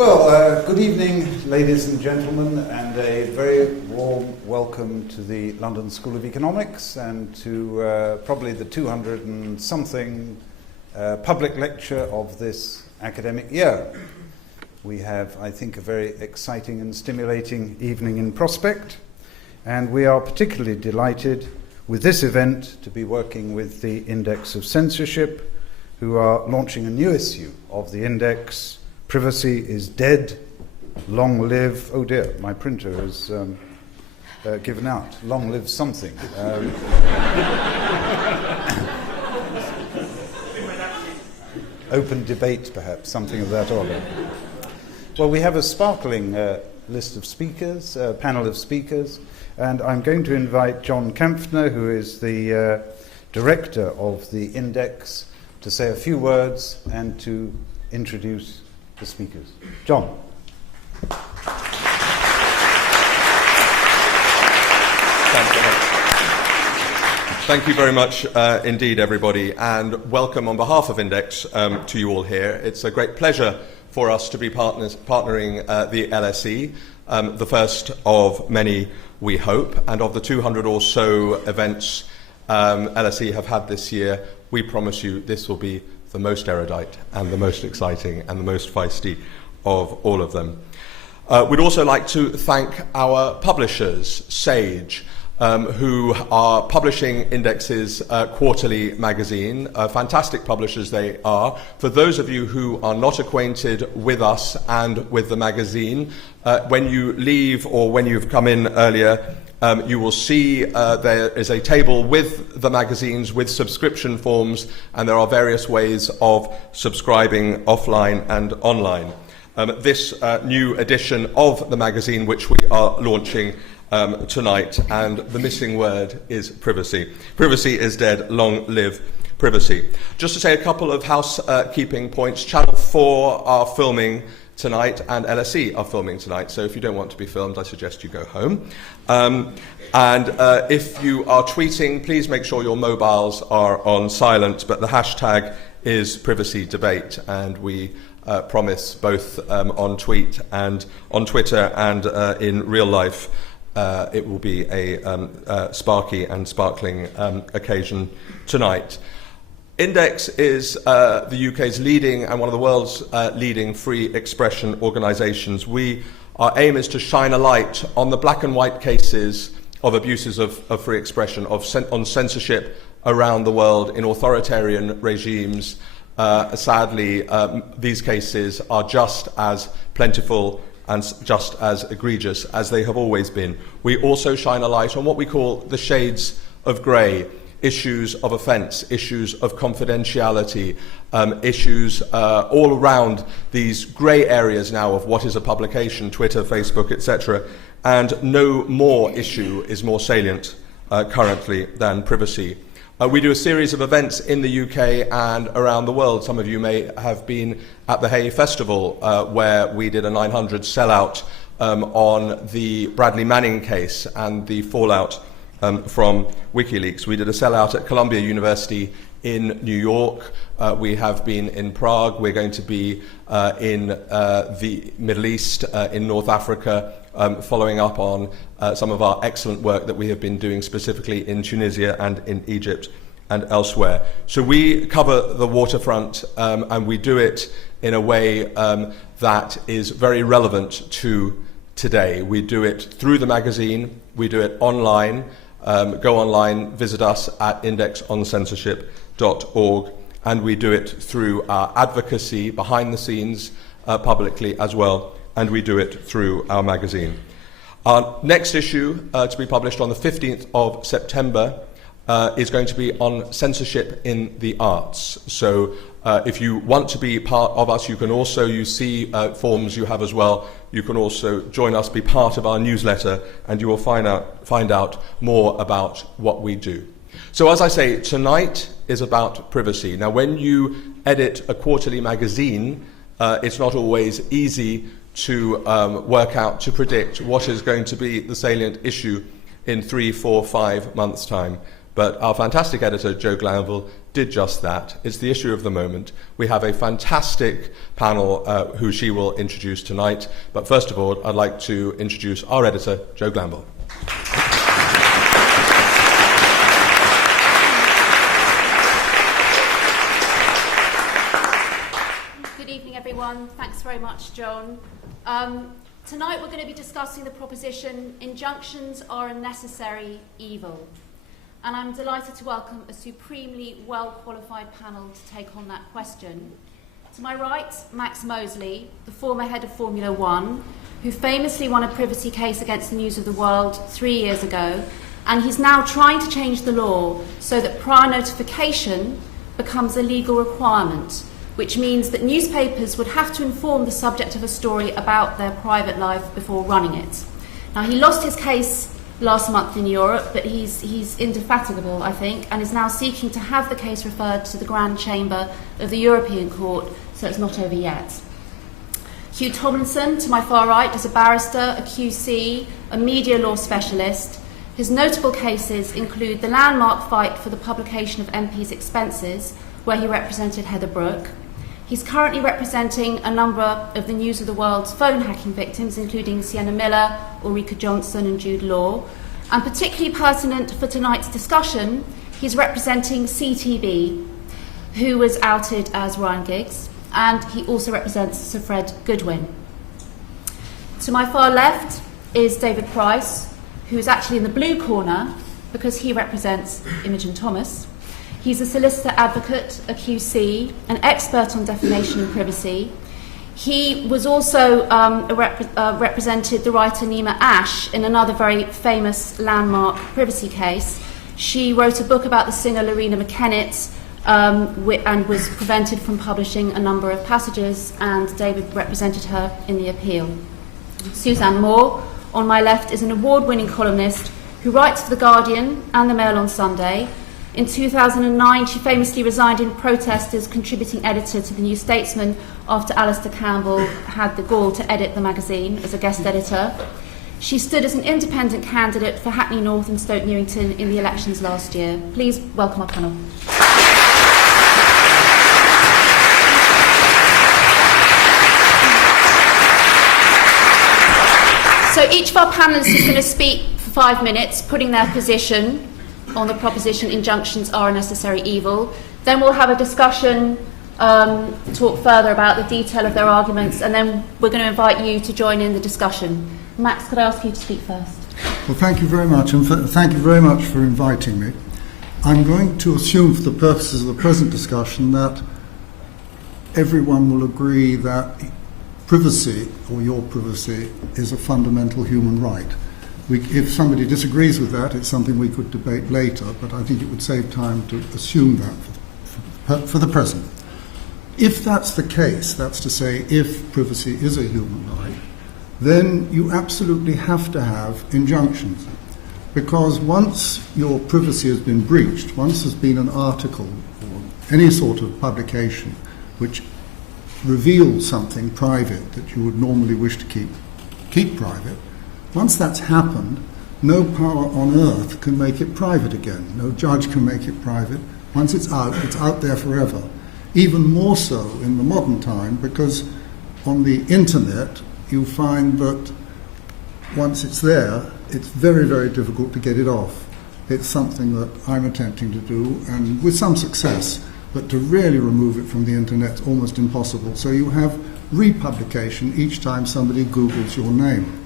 Well, good evening, ladies and gentlemen, and a very warm welcome to the London School of Economics and to probably the 200 and something public lecture of this academic year. We have, I think, a very exciting and stimulating evening in prospect, and we are particularly delighted with this event to be working with the Index of Censorship, who are launching a new issue of the Index. Privacy is dead, long live, oh dear, my printer has given out, long live something. Open debate, perhaps, something of that order. Well, we have a sparkling list of speakers, a panel of speakers, and I'm going to invite John Kampfner, who is the director of the Index, to say a few words and to introduce the speakers. John. Thank you very much indeed, everybody, and welcome on behalf of Index to you all here. It's a great pleasure for us to be partnering the LSE, the first of many, we hope, and of the 200 or so events LSE have had this year, we promise you this will be the most erudite and the most exciting and the most feisty of all of them. We'd also like to thank our publishers, Sage, who are publishing Index's quarterly magazine. Fantastic publishers they are. For those of you who are not acquainted with us and with the magazine, when you leave or when you've come in earlier, you will see there is a table with the magazines with subscription forms, and there are various ways of subscribing offline and online. This new edition of the magazine, which we are launching tonight, and the missing word is privacy. Privacy is dead, long live privacy. Just to say a couple of housekeeping points. Channel 4 are filming tonight, and LSE are filming tonight, so if you don't want to be filmed, I suggest you go home. If you are tweeting, please make sure your mobiles are on silent, but the hashtag is privacy debate, and we promise both on tweet and on Twitter and in real life it will be a sparky and sparkling occasion tonight. Index is the UK's leading and one of the world's leading free expression organisations. Our aim is to shine a light on the black and white cases of abuses of free expression, on censorship around the world in authoritarian regimes. Sadly, these cases are just as plentiful and just as egregious as they have always been. We also shine a light on what we call the shades of grey, issues of offence, issues of confidentiality, issues all around these grey areas now of what is a publication, Twitter, Facebook, etc. And no more issue is more salient currently than privacy. We do a series of events in the UK and around the world. Some of you may have been at the Hay Festival, where we did a 900 sellout on the Bradley Manning case and the fallout from WikiLeaks. We did a sellout at Columbia University in New York. We have been in Prague. We're going to be in the Middle East, in North Africa, following up on some of our excellent work that we have been doing specifically in Tunisia and in Egypt and elsewhere. So we cover the waterfront, and we do it in a way that is very relevant to today. We do it through the magazine. We do it online. Go online, visit us at indexoncensorship.org, and we do it through our advocacy behind the scenes publicly as well, and we do it through our magazine. Our next issue to be published on the 15th of September is going to be on censorship in the arts. So if you want to be part of us, you can also, you see forms you have as well, you can also join us, be part of our newsletter, and you will find out more about what we do. So as I say, tonight is about privacy. Now when you edit a quarterly magazine, it's not always easy to work out, to predict what is going to be the salient issue in 3, 4, 5 months' time. But our fantastic editor, Jo Glanville, did just that. It's the issue of the moment. We have a fantastic panel who she will introduce tonight. But first of all, I'd like to introduce our editor, Jo Glanville. Good evening, everyone. Thanks very much, John. Tonight we're going to be discussing the proposition, injunctions are a necessary evil. And I'm delighted to welcome a supremely well-qualified panel to take on that question. To my right, Max Mosley, the former head of Formula One, who famously won a privacy case against the News of the World 3 years ago, and he's now trying to change the law so that prior notification becomes a legal requirement, which means that newspapers would have to inform the subject of a story about their private life before running it. Now, he lost his case last month in Europe, but he's indefatigable, I think, and is now seeking to have the case referred to the Grand Chamber of the European Court, so it's not over yet. Hugh Tomlinson, to my far right, is a barrister, a QC, a media law specialist. His notable cases include the landmark fight for the publication of MP's expenses, where he represented Heather Brooke. He's currently representing a number of the News of the World's phone hacking victims, including Sienna Miller, Ulrika Johnson and Jude Law. And particularly pertinent for tonight's discussion, he's representing CTB, who was outed as Ryan Giggs, and he also represents Sir Fred Goodwin. To my far left is David Price, who is actually in the blue corner because he represents Imogen Thomas. He's a solicitor advocate, a QC, an expert on defamation and privacy. He was also represented the writer Nima Ash in another very famous landmark privacy case. She wrote a book about the singer Lorena McKennitt and was prevented from publishing a number of passages, and David represented her in the appeal. Suzanne Moore, on my left, is an award-winning columnist who writes for The Guardian and The Mail on Sunday. In 2009, she famously resigned in protest as contributing editor to the New Statesman after Alistair Campbell had the gall to edit the magazine as a guest editor. She stood as an independent candidate for Hackney North and Stoke Newington in the elections last year. Please welcome our panel. So each of our panelists is going to speak for 5 minutes, putting their position on the proposition injunctions are a necessary evil. Then we'll have a discussion, talk further about the detail of their arguments, and then we're going to invite you to join in the discussion. Max, could I ask you to speak first? Well, thank you very much, and thank you very much for inviting me. I'm going to assume for the purposes of the present discussion that everyone will agree that privacy, or your privacy, is a fundamental human right. If somebody disagrees with that, it's something we could debate later, but I think it would save time to assume that for the present. If that's the case, that's to say, if privacy is a human right, then you absolutely have to have injunctions. Because once your privacy has been breached, once there's been an article or any sort of publication which reveals something private that you would normally wish to keep private, once that's happened, no power on earth can make it private again. No judge can make it private. Once it's out there forever. Even more so in the modern time, because on the internet you find that once it's there, it's very, very difficult to get it off. It's something that I'm attempting to do, and with some success, but to really remove it from the internet is almost impossible. So you have republication each time somebody Googles your name.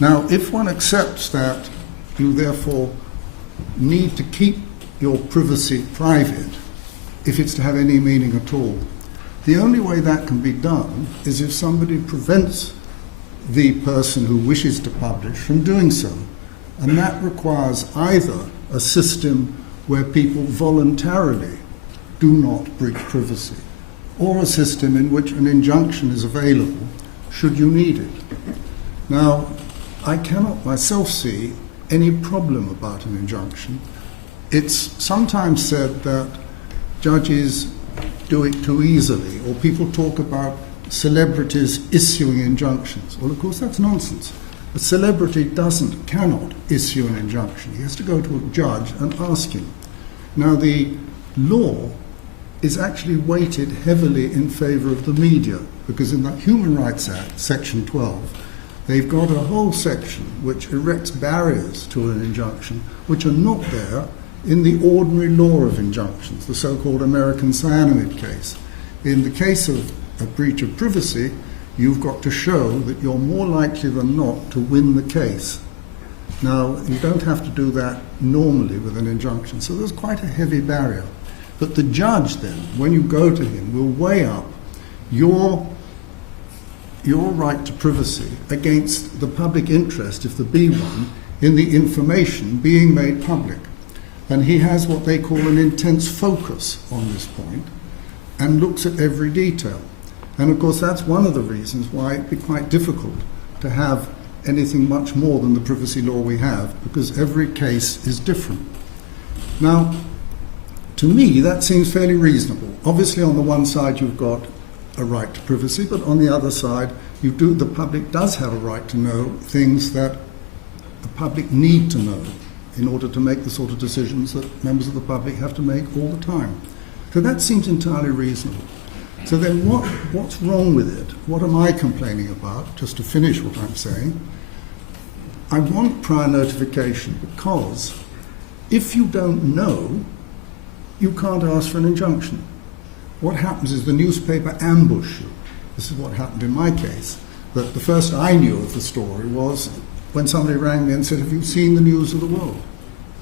Now, if one accepts that you therefore need to keep your privacy private, if it's to have any meaning at all, the only way that can be done is if somebody prevents the person who wishes to publish from doing so. And that requires either a system where people voluntarily do not breach privacy, or a system in which an injunction is available should you need it. Now, I cannot myself see any problem about an injunction. It's sometimes said that judges do it too easily, or people talk about celebrities issuing injunctions. Well, of course, that's nonsense. A celebrity cannot issue an injunction. He has to go to a judge and ask him. Now, the law is actually weighted heavily in favour of the media, because in the Human Rights Act, Section 12, they've got a whole section which erects barriers to an injunction which are not there in the ordinary law of injunctions, the so-called American cyanamide case. In the case of a breach of privacy, you've got to show that you're more likely than not to win the case. Now, you don't have to do that normally with an injunction, so there's quite a heavy barrier. But the judge then, when you go to him, will weigh up your right to privacy against the public interest, if there be one, in the information being made public. And he has what they call an intense focus on this point and looks at every detail. And of course, that's one of the reasons why it'd be quite difficult to have anything much more than the privacy law we have, because every case is different. Now, to me, that seems fairly reasonable. Obviously, on the one side, you've got a right to privacy, but on the other side, the public does have a right to know things that the public need to know in order to make the sort of decisions that members of the public have to make all the time. So that seems entirely reasonable. So then what's wrong with it? What am I complaining about? Just to finish what I'm saying, I want prior notification, because if you don't know, you can't ask for an injunction. What happens is the newspaper ambush you. This is what happened in my case. That the first I knew of the story was when somebody rang me and said, "Have you seen the News of the World?"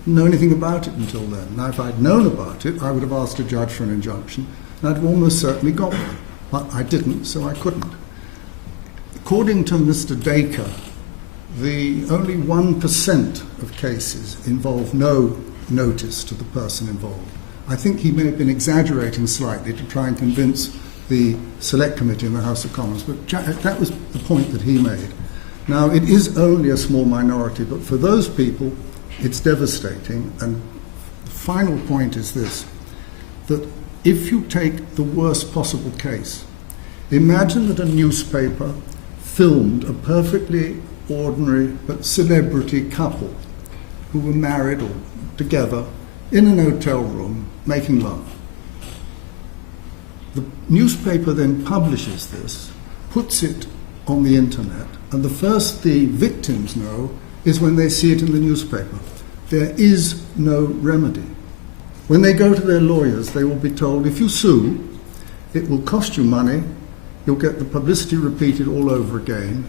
Didn't know anything about it until then. Now, if I'd known about it, I would have asked a judge for an injunction, and I'd almost certainly got one. But I didn't, so I couldn't. According to Mr. Dacre, the only 1% of cases involve no notice to the person involved. I think he may have been exaggerating slightly to try and convince the Select Committee in the House of Commons, but that was the point that he made. Now, it is only a small minority, but for those people, it's devastating. And the final point is this, that if you take the worst possible case, imagine that a newspaper filmed a perfectly ordinary but celebrity couple who were married or together in an hotel room making love. The newspaper then publishes this, puts it on the internet, and the first the victims know is when they see it in the newspaper. There is no remedy. When they go to their lawyers, they will be told, if you sue, it will cost you money, you'll get the publicity repeated all over again,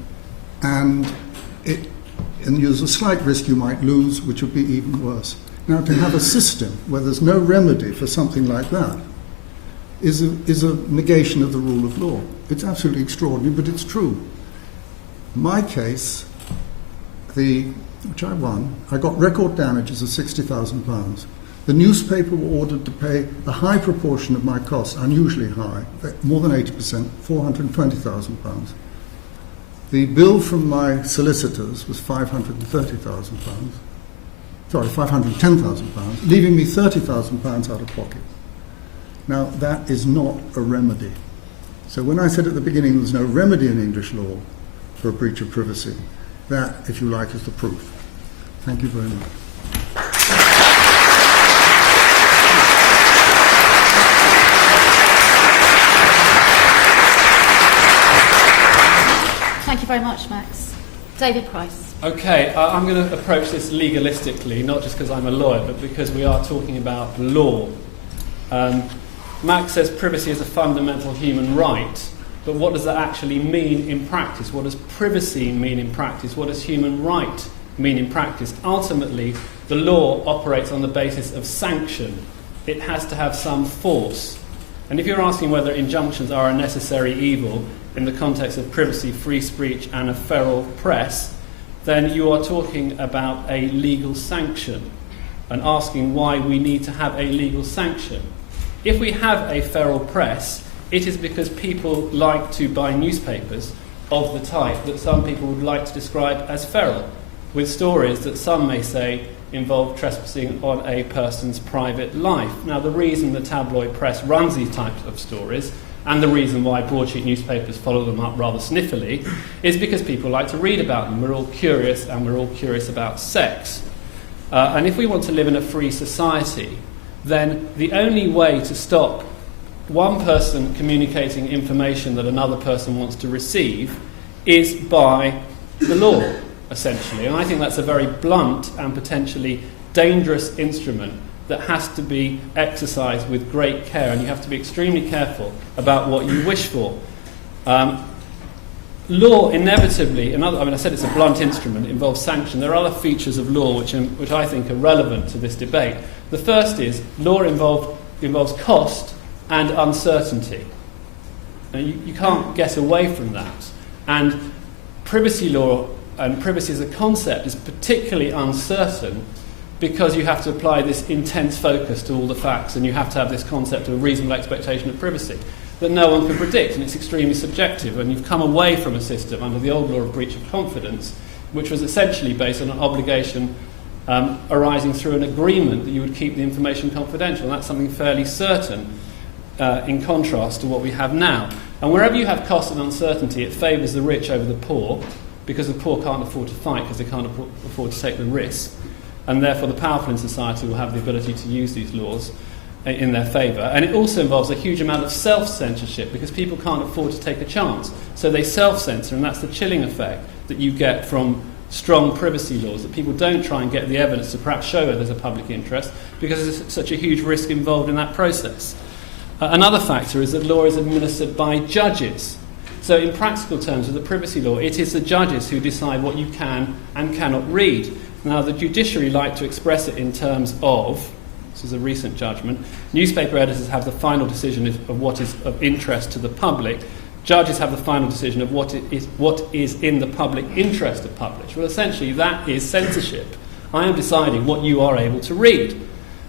and there's a slight risk you might lose, which would be even worse. Now, to have a system where there's no remedy for something like that is a negation of the rule of law. It's absolutely extraordinary, but it's true. My case, which I won, I got record damages of £60,000. The newspaper were ordered to pay a high proportion of my costs, unusually high, more than 80%, £420,000. The bill from my solicitors was £530,000. Sorry, £510,000, leaving me £30,000 out of pocket. Now, that is not a remedy. So when I said at the beginning there's no remedy in English law for a breach of privacy, that, if you like, is the proof. Thank you very much. Thank you very much, Max. David Price. Okay, I'm going to approach this legalistically, not just because I'm a lawyer, but because we are talking about law. Max says privacy is a fundamental human right, but what does that actually mean in practice? What does privacy mean in practice? What does human right mean in practice? Ultimately, the law operates on the basis of sanction. It has to have some force. And if you're asking whether injunctions are a necessary evil in the context of privacy, free speech, and a feral press, then you are talking about a legal sanction and asking why we need to have a legal sanction. If we have a feral press, it is because people like to buy newspapers of the type that some people would like to describe as feral, with stories that some may say involve trespassing on a person's private life. Now, the reason the tabloid press runs these types of stories and the reason why broadsheet newspapers follow them up rather sniffily is because people like to read about them. We're all curious, and we're all curious about sex. And if we want to live in a free society, then the only way to stop one person communicating information that another person wants to receive is by the law, essentially. And I think that's a very blunt and potentially dangerous instrument that has to be exercised with great care, and you have to be extremely careful about what you wish for. Law inevitably, I said it's a blunt instrument, it involves sanction. There are other features of law which I think are relevant to this debate. The first is law involves cost and uncertainty. And you can't get away from that. And privacy law and privacy as a concept is particularly uncertain because you have to apply this intense focus to all the facts, and you have to have this concept of a reasonable expectation of privacy that no one can predict, and it's extremely subjective. And you've come away from a system under the old law of breach of confidence, which was essentially based on an obligation arising through an agreement that you would keep the information confidential. And that's something fairly certain in contrast to what we have now. And wherever you have cost and uncertainty, it favours the rich over the poor, because the poor can't afford to fight because they can't afford to take the risk. And therefore the powerful in society will have the ability to use these laws in their favour. And it also involves a huge amount of self-censorship, because people can't afford to take a chance. So they self-censor, and that's the chilling effect that you get from strong privacy laws, that people don't try and get the evidence to perhaps show whether there's a public interest, because there's such a huge risk involved in that process. Another factor is that law is administered by judges. So in practical terms, with the privacy law, it is the judges who decide what you can and cannot read. Now, the judiciary like to express it in terms of, this is a recent judgment, newspaper editors have the final decision of what is of interest to the public. Judges have the final decision of what is in the public interest to publish. Well, essentially, that is censorship. I am deciding what you are able to read.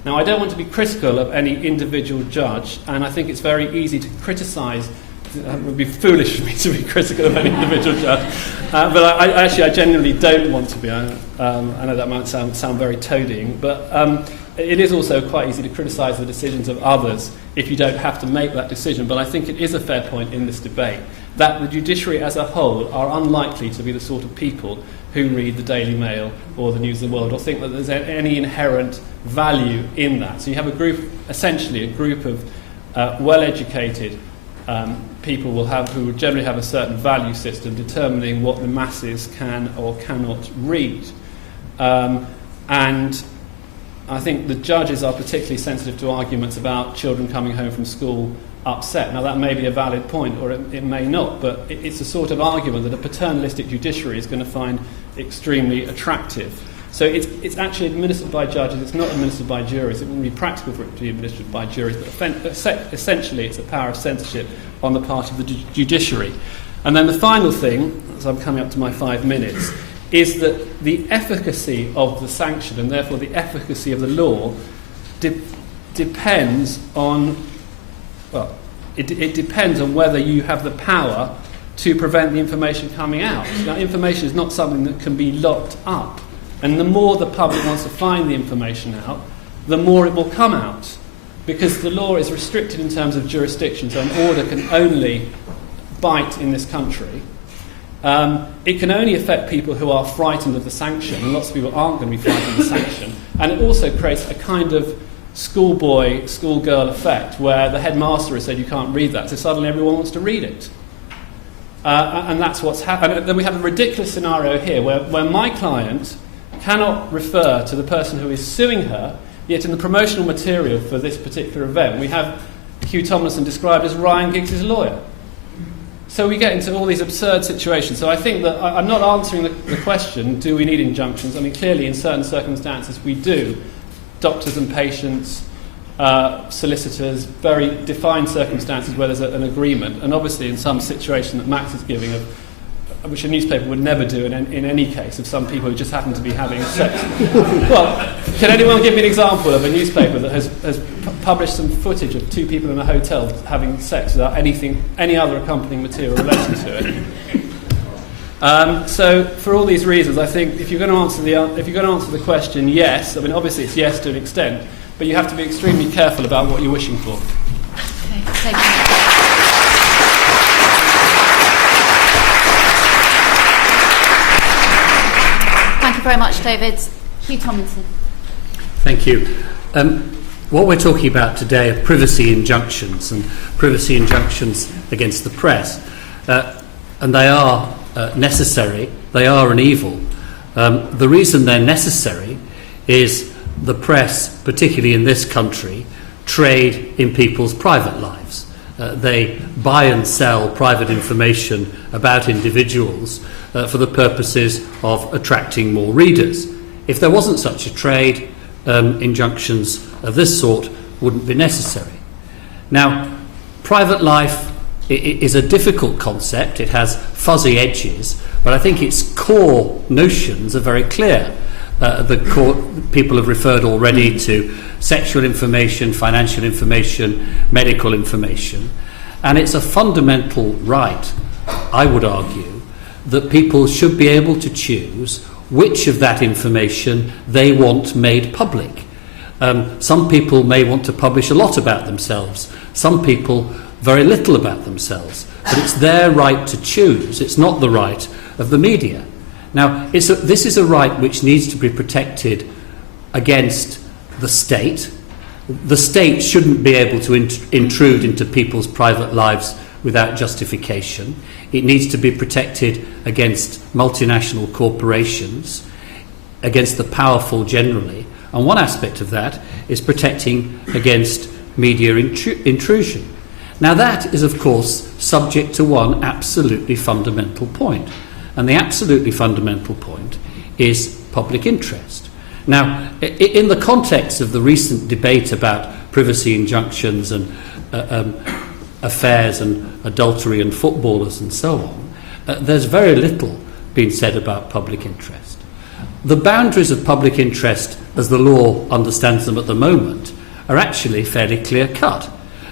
Now, I don't want to be critical of any individual judge, and I think it's very easy to criticise. It would be foolish for me to be critical of any individual judge. But I genuinely don't want to be. I know that might sound very toadying, but it is also quite easy to criticise the decisions of others if you don't have to make that decision. But I think it is a fair point in this debate that the judiciary as a whole are unlikely to be the sort of people who read the Daily Mail or the News of the World or think that there's any inherent value in that. So you have essentially a group of well-educated people who will generally have a certain value system determining what the masses can or cannot read. And I think the judges are particularly sensitive to arguments about children coming home from school upset. Now, that may be a valid point, or it may not, but it's a sort of argument that a paternalistic judiciary is going to find extremely attractive. So it's actually administered by judges, it's not administered by juries. It wouldn't be practical for it to be administered by juries, but essentially it's a power of censorship on the part of the judiciary. And then the final thing, as I'm coming up to my 5 minutes, is that the efficacy of the sanction, and therefore the efficacy of the law, depends on, well, it depends on whether you have the power to prevent the information coming out. Now, information is not something that can be locked up. And the more the public wants to find the information out, the more it will come out. Because the law is restricted in terms of jurisdiction, so an order can only bite in this country. It can only affect people who are frightened of the sanction, and lots of people aren't going to be frightened of the sanction. And it also creates a kind of schoolboy, schoolgirl effect, where the headmaster has said you can't read that, so suddenly everyone wants to read it. And that's what's happened. And then we have a ridiculous scenario here, where my client cannot refer to the person who is suing her, yet in the promotional material for this particular event, we have Hugh Tomlinson described as Ryan Giggs' lawyer. So we get into all these absurd situations. So I think that I'm not answering the question, do we need injunctions? I mean, clearly in certain circumstances we do. Doctors and patients, solicitors, very defined circumstances where there's an agreement. And obviously in some situation that Max is giving of which a newspaper would never do in any case, of some people who just happen to be having sex. Well, can anyone give me an example of a newspaper that has published some footage of two people in a hotel having sex without any other accompanying material related to it? So, for all these reasons, I think if you're going to answer the question, yes. I mean, obviously it's yes to an extent, but you have to be extremely careful about what you're wishing for. Okay, thank you. you very much, David. Hugh Tomlinson. Thank you. What we're talking about today are privacy injunctions and privacy injunctions against the press. And they are necessary. They are an evil. The reason they're necessary is the press, particularly in this country, trade in people's private lives. They buy and sell private information about individuals for the purposes of attracting more readers. If there wasn't such a trade, injunctions of this sort wouldn't be necessary. Now, private life is a difficult concept. It has fuzzy edges, but I think its core notions are very clear. People have referred already to sexual information, financial information, medical information, and it's a fundamental right, I would argue, that people should be able to choose which of that information they want made public. Some people may want to publish a lot about themselves, some people very little about themselves, but it's their right to choose. It's not the right of the media. Now, this is a right which needs to be protected against the state. The state shouldn't be able to intrude into people's private lives without justification. It needs to be protected against multinational corporations, against the powerful generally. And one aspect of that is protecting against media intrusion. Now, that is, of course, subject to one absolutely fundamental point. And the absolutely fundamental point is public interest. Now, in the context of the recent debate about privacy injunctions and affairs and adultery and footballers and so on, there's very little being said about public interest. The boundaries of public interest, as the law understands them at the moment, are actually fairly clear-cut.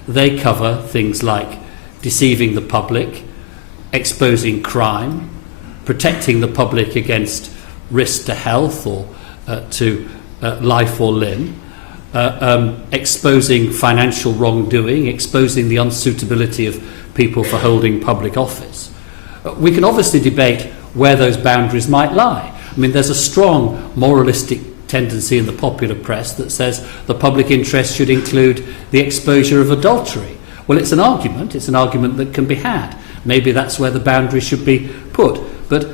They cover things like deceiving the public, exposing crime, protecting the public against risk to health or to life or limb, exposing financial wrongdoing, exposing the unsuitability of people for holding public office. We can obviously debate where those boundaries might lie. I mean, there's a strong moralistic tendency in the popular press that says the public interest should include the exposure of adultery. Well, it's an argument that can be had. Maybe that's where the boundary should be put. But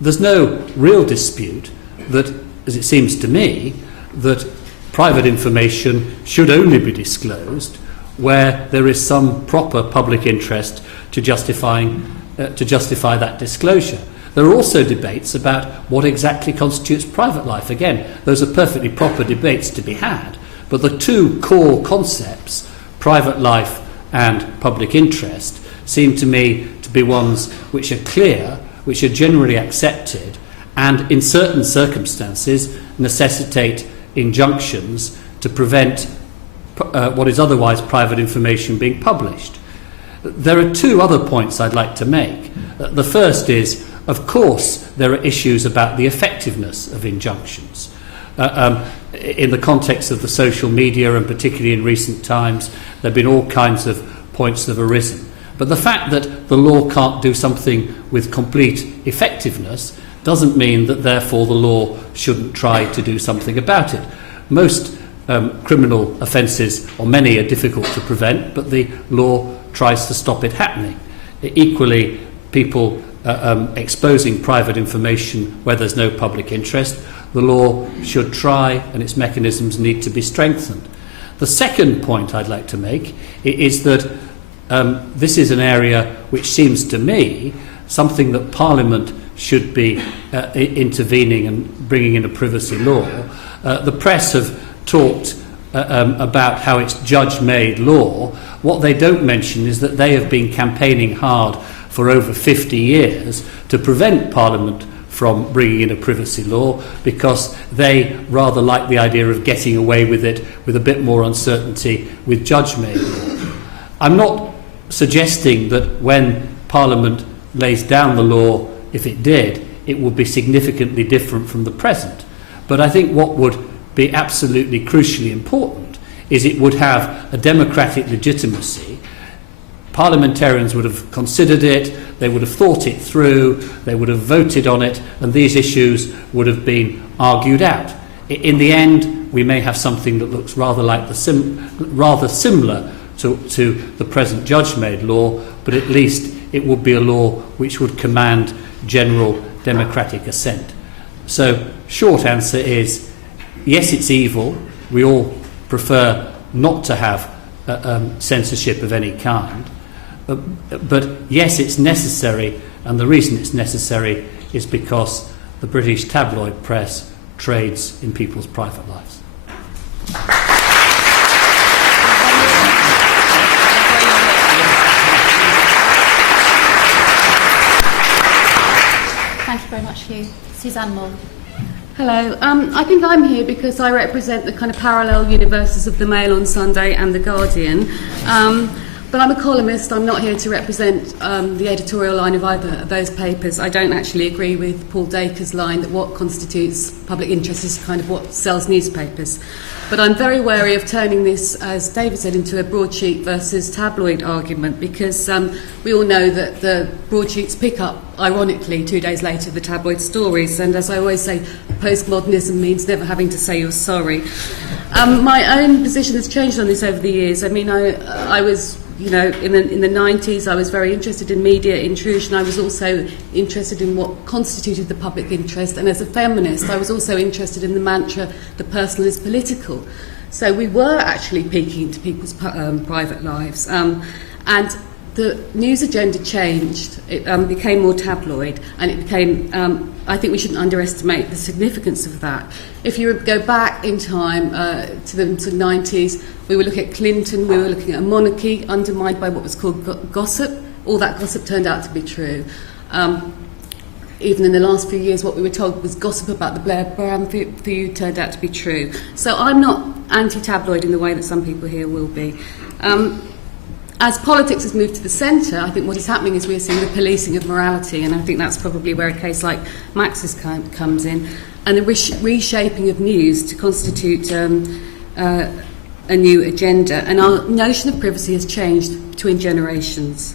there's no real dispute that, as it seems to me, that private information should only be disclosed where there is some proper public interest to justify that disclosure. There are also debates about what exactly constitutes private life. Again, those are perfectly proper debates to be had, but the two core concepts, private life and public interest, seem to me to be ones which are clear, which are generally accepted, and in certain circumstances necessitate injunctions to prevent what is otherwise private information being published. There are two other points I'd like to make. The first is, of course, there are issues about the effectiveness of injunctions. In the context of the social media, and particularly in recent times, there have been all kinds of points that have arisen. But the fact that the law can't do something with complete effectiveness doesn't mean that therefore the law shouldn't try to do something about it. Most criminal offences, or many, are difficult to prevent, but the law tries to stop it happening. Equally, people exposing private information where there's no public interest, the law should try, and its mechanisms need to be strengthened. The second point I'd like to make is that this is an area which seems to me something that Parliament should be intervening and bringing in a privacy law. The press have talked about how it's judge-made law. What they don't mention is that they have been campaigning hard for over 50 years to prevent Parliament from bringing in a privacy law, because they rather like the idea of getting away with it with a bit more uncertainty with judge-made law. I'm not suggesting that when Parliament lays down the law, if it did, it would be significantly different from the present. But I think what would be absolutely crucially important is it would have a democratic legitimacy. parliamentarians would have considered it, they would have thought it through, they would have voted on it, and these issues would have been argued out. In the end, we may have something that looks rather like rather similar to the present judge-made law, but at least it would be a law which would command general democratic assent. So, short answer is, yes, it's evil. We all prefer not to have censorship of any kind. But yes, it's necessary, and the reason it's necessary is because the British tabloid press trades in people's private lives. Thank you very much, Hugh. Suzanne Moore. Hello. I think I'm here because I represent the kind of parallel universes of the Mail on Sunday and the Guardian. But I'm a columnist. I'm not here to represent the editorial line of either of those papers. I don't actually agree with Paul Dacre's line that what constitutes public interest is kind of what sells newspapers. But I'm very wary of turning this, as David said, into a broadsheet versus tabloid argument, because we all know that the broadsheets pick up, ironically, 2 days later, the tabloid stories. And as I always say, postmodernism means never having to say you're sorry. My own position has changed on this over the years. I mean, I was, in the 90s, I was very interested in media intrusion. I was also interested in what constituted the public interest. And as a feminist, I was also interested in the mantra, the personal is political. So we were actually peeking into people's private lives. And the news agenda changed. It became more tabloid, and it became, I think we shouldn't underestimate the significance of that. If you go back in time to the 90s, we were looking at Clinton, we were looking at a monarchy undermined by what was called gossip. All that gossip turned out to be true. Even in the last few years, what we were told was gossip about the Blair Brown feud turned out to be true. So I'm not anti-tabloid in the way that some people here will be. As politics has moved to the centre, I think what is happening is we're seeing the policing of morality, and I think that's probably where a case like Max's comes in, and the reshaping of news to constitute a new agenda. And our notion of privacy has changed between generations.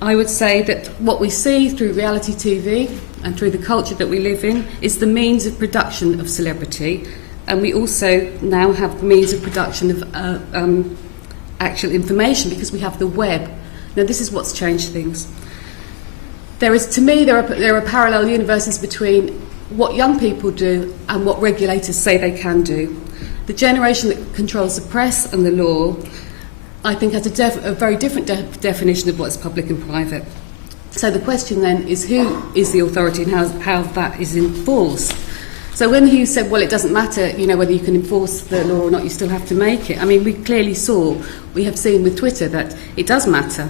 I would say that what we see through reality TV and through the culture that we live in is the means of production of celebrity, and we also now have the means of production of actual information, because we have the web. Now, this is what's changed things. There are parallel universes between what young people do and what regulators say they can do. The generation that controls the press and the law, I think, has a very different definition of what's public and private. So the question then is, who is the authority and how that is enforced? So when Hugh said, well, it doesn't matter, whether you can enforce the law or not, you still have to make it. I mean, we have seen with Twitter that it does matter.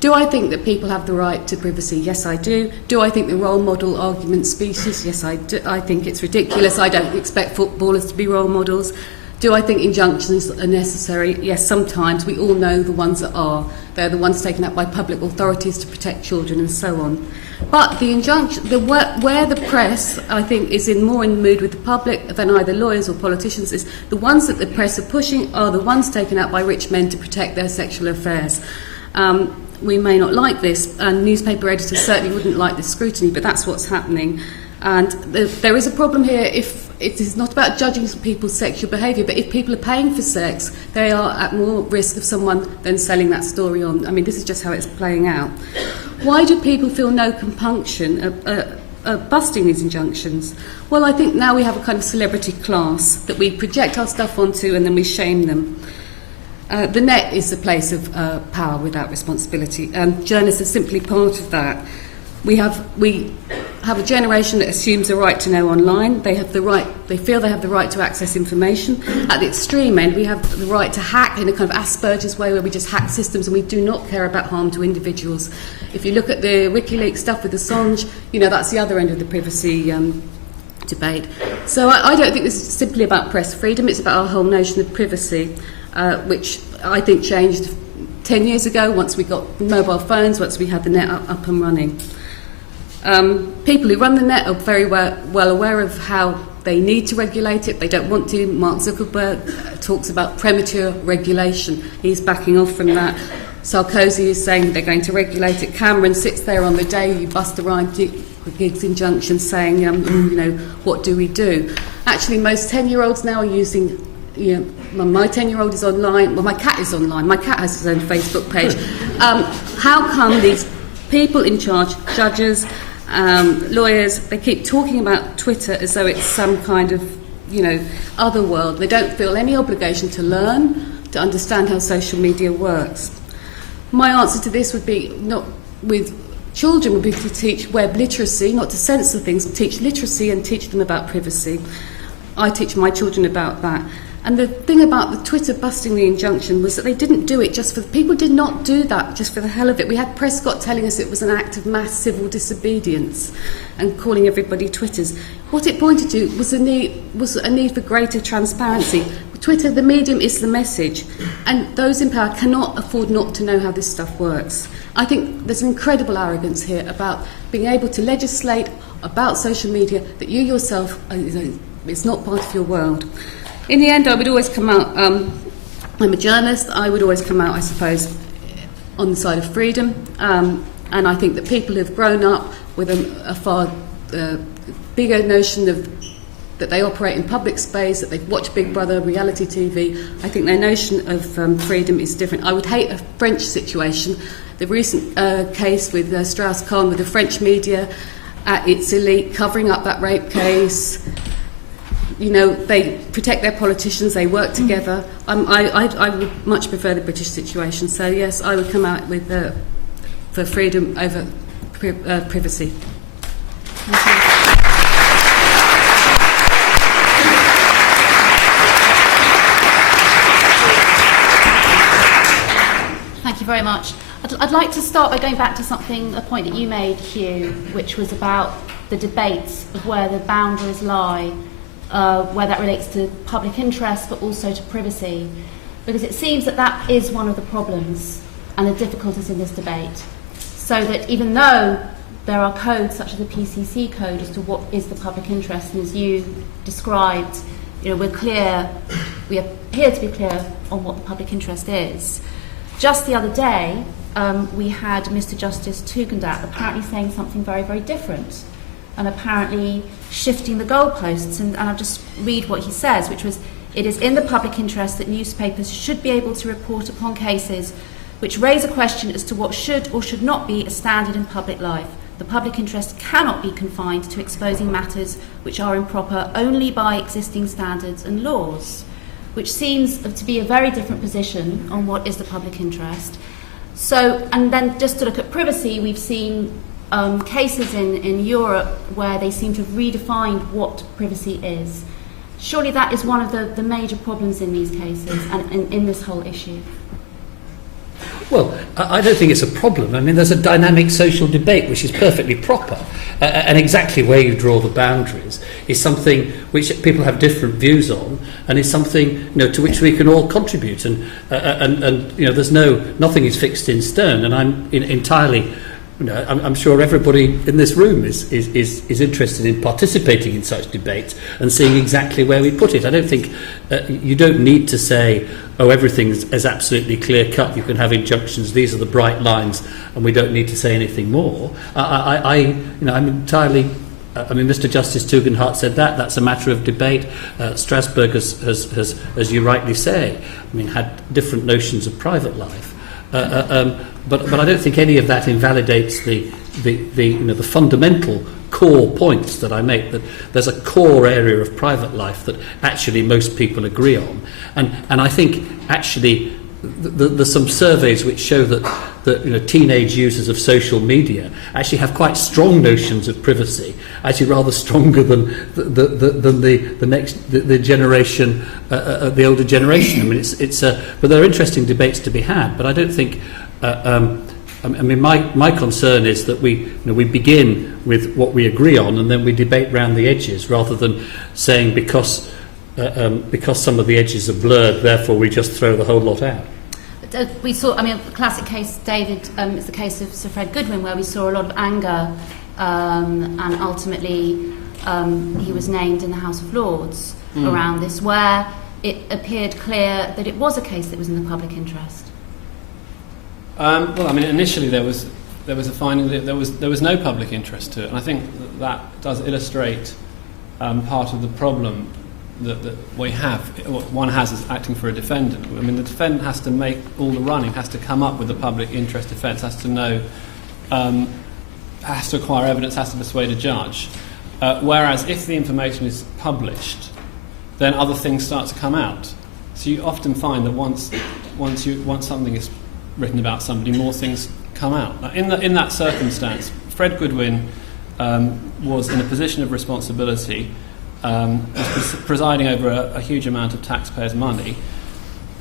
Do I think that people have the right to privacy? Yes, I do. Do I think the role model argument specious? Yes, I do. I think it's ridiculous. I don't expect footballers to be role models. Do I think injunctions are necessary? Yes, sometimes. We all know the ones that are. They're the ones taken up by public authorities to protect children and so on. But the injunction, where the press, I think, is more in the mood with the public than either lawyers or politicians, is the ones that the press are pushing are the ones taken up by rich men to protect their sexual affairs. We may not like this, and newspaper editors certainly wouldn't like this scrutiny, but that's what's happening. And there is a problem here if it is not about judging people's sexual behaviour, but if people are paying for sex, they are at more risk of someone then selling that story on. I mean, this is just how it's playing out. Why do people feel no compunction at busting these injunctions? Well, I think now we have a kind of celebrity class that we project our stuff onto and then we shame them. The net is a place of power without responsibility, and journalists are simply part of that. We have a generation that assumes the right to know online. They feel they have the right to access information. At the extreme end, we have the right to hack in a kind of Asperger's way, where we just hack systems and we do not care about harm to individuals. If you look at the WikiLeaks stuff with Assange, that's the other end of the privacy debate. So I don't think this is simply about press freedom. It's about our whole notion of privacy, which I think changed 10 years ago once we got mobile phones, once we had the net up and running. People who run the net are very well aware of how they need to regulate it, they don't want to. Mark Zuckerberg talks about premature regulation. He's backing off from that. Sarkozy is saying they're going to regulate it. Cameron sits there on the day you bust around gigs injunctions saying, what do we do? Actually, most 10-year-olds now are using, my 10-year-old is online, well, my cat is online, my cat has his own Facebook page. How come these people in charge, judges, lawyers, they keep talking about Twitter as though it's some kind of, other world? They don't feel any obligation to learn, to understand how social media works. My answer to this would be, not with children, would be to teach web literacy, not to censor things, teach literacy and teach them about privacy. I teach my children about that. And the thing about the Twitter busting the injunction was that they didn't do it just for... People did not do that just for the hell of it. We had Prescott telling us it was an act of mass civil disobedience and calling everybody Twitters. What it pointed to was a need for greater transparency. Twitter, the medium, is the message. And those in power cannot afford not to know how this stuff works. I think there's incredible arrogance here about being able to legislate about social media that you yourself, it's not part of your world. In the end, I would always come out, I'm a journalist, I would always come out, I suppose, on the side of freedom. And I think that people who've grown up with a far bigger notion of that they operate in public space, that they've watched Big Brother, reality TV, I think their notion of freedom is different. I would hate a French situation. The recent case with Strauss-Kahn with the French media at its elite covering up that rape case. They protect their politicians, they work together. I would much prefer the British situation. So, yes, I would come out with for freedom over privacy. Thank you. Thank you very much. I'd like to start by going back to a point that you made, Hugh, which was about the debates of where the boundaries lie, where that relates to public interest but also to privacy, because it seems that is one of the problems and the difficulties in this debate. So that even though there are codes such as the PCC code as to what is the public interest, and as you described, we appear to be clear on what the public interest is. Just the other day, we had Mr. Justice Tugendhat apparently saying something very, very different, and apparently shifting the goalposts. And I'll just read what he says, which was, "It is in the public interest that newspapers should be able to report upon cases which raise a question as to what should or should not be a standard in public life. The public interest cannot be confined to exposing matters which are improper only by existing standards and laws," which seems to be a very different position on what is the public interest. So, and then just to look at privacy, we've seen cases in Europe where they seem to have redefined what privacy is. Surely that is one of the major problems in these cases and in this whole issue. Well, I don't think it's a problem. I mean, there's a dynamic social debate which is perfectly proper, and exactly where you draw the boundaries is something which people have different views on, and is something to which we can all contribute. And there's nothing is fixed in stone. And I'm entirely. I'm sure everybody in this room is interested in participating in such debates and seeing exactly where we put it. I don't think you don't need to say, everything is absolutely clear cut. You can have injunctions. These are the bright lines, and we don't need to say anything more. I'm entirely. Mr. Justice Tugendhat said that's a matter of debate. Strasbourg has, as you rightly say, had different notions of private life. But I don't think any of that invalidates the fundamental core points that I make, that there's a core area of private life that actually most people agree on. And I think actually there's some surveys which show that teenage users of social media actually have quite strong notions of privacy, actually rather stronger than the generation, the older generation. I mean, but there are interesting debates to be had. But I don't think. My concern is that we begin with what we agree on, and then we debate round the edges, rather than saying because some of the edges are blurred, therefore we just throw the whole lot out. We saw, the classic case, David, is the case of Sir Fred Goodwin, where we saw a lot of anger and ultimately he was named in the House of Lords around this, where it appeared clear that it was a case that was in the public interest? Well, I mean, initially there was a finding that there was no public interest to it, and I think that does illustrate part of the problem that one has as acting for a defendant. I mean, the defendant has to make all the running, has to come up with a public interest defence, has to know, has to acquire evidence, has to persuade a judge. Whereas if the information is published, then other things start to come out. So you often find that once something is written about somebody, more things come out. Now, in that circumstance, Fred Goodwin was in a position of responsibility, was presiding over a huge amount of taxpayers' money.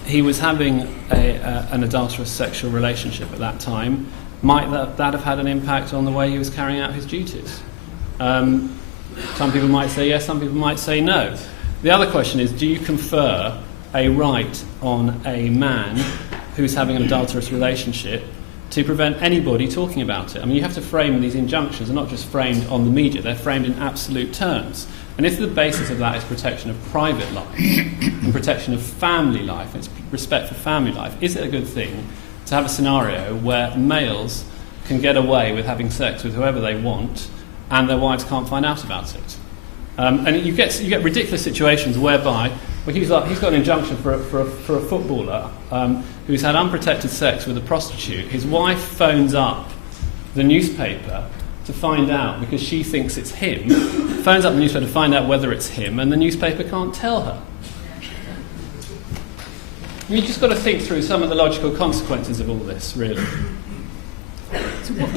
He was having an adulterous sexual relationship at that time. Might that have had an impact on the way he was carrying out his duties? Some people might say yes, some people might say no. The other question is, do you confer a right on a man who's having an adulterous relationship to prevent anybody talking about it? I mean, you have to frame these injunctions. They're not just framed on the media, they're framed in absolute terms. And if the basis of that is protection of private life and protection of family life, it's respect for family life, is it a good thing to have a scenario where males can get away with having sex with whoever they want and their wives can't find out about it? And you get ridiculous situations whereby he's got an injunction for a footballer who's had unprotected sex with a prostitute. His wife phones up the newspaper to find out, because she thinks it's him, phones up the newspaper to find out whether it's him, and the newspaper can't tell her. You've just got to think through some of the logical consequences of all this, really.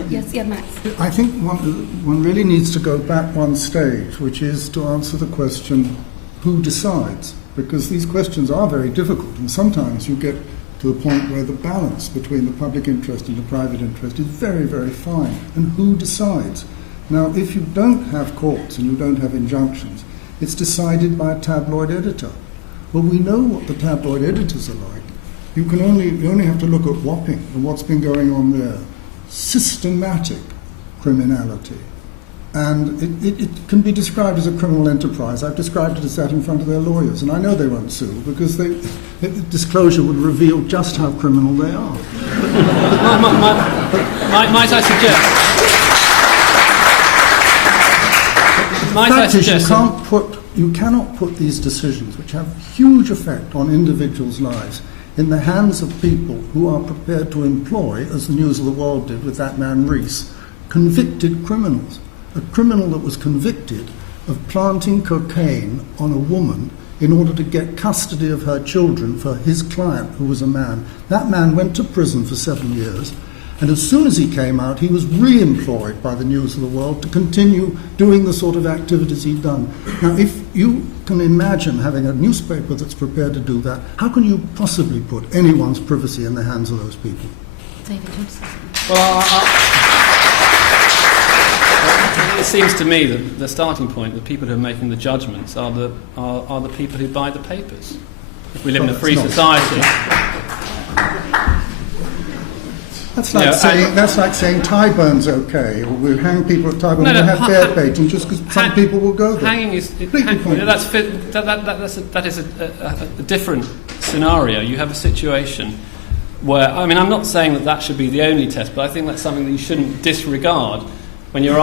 Yes, Max. I think one really needs to go back one stage, which is to answer the question, who decides? Because these questions are very difficult, and sometimes you get to the point where the balance between the public interest and the private interest is very, very fine. And who decides? Now, if you don't have courts and you don't have injunctions, it's decided by a tabloid editor. Well, we know what the tabloid editors are like. You only have to look at Wapping and what's been going on there. Systematic criminality. And it can be described as a criminal enterprise. I've described it as that in front of their lawyers, and I know they won't sue because disclosure would reveal just how criminal they are. Might I suggest? You cannot put these decisions, which have huge effect on individuals' lives, in the hands of people who are prepared to employ, as the News of the World did with that man Rees, convicted criminals. A criminal that was convicted of planting cocaine on a woman in order to get custody of her children for his client, who was a man. That man went to prison for 7 years, and as soon as he came out, he was re-employed by the News of the World to continue doing the sort of activities he'd done. Now, if you can imagine having a newspaper that's prepared to do that, how can you possibly put anyone's privacy in the hands of those people? David, it seems to me that the starting point, the people who are making the judgments, are the people who buy the papers. If we live in a free society, that's like saying Tyburn's okay, or we'll hang people at Tyburn. We'll have bear baiting just because some people will go there. Hanging is that is a different scenario. You have a situation where, I mean, I'm not saying that should be the only test, but I think that's something that you shouldn't disregard when you're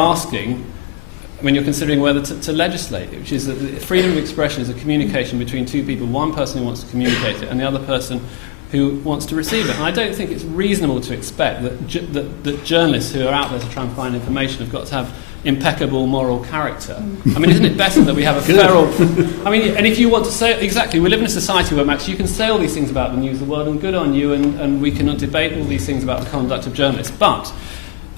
considering whether to legislate it, which is that freedom of expression is a communication between two people, one person who wants to communicate it and the other person who wants to receive it. And I don't think it's reasonable to expect that journalists who are out there to try and find information have got to have impeccable moral character. I mean, isn't it better that we have a feral... I mean, and if you want to say... Exactly, we live in a society where, Max, you can say all these things about the News of the World, and good on you, and we can debate all these things about the conduct of journalists, but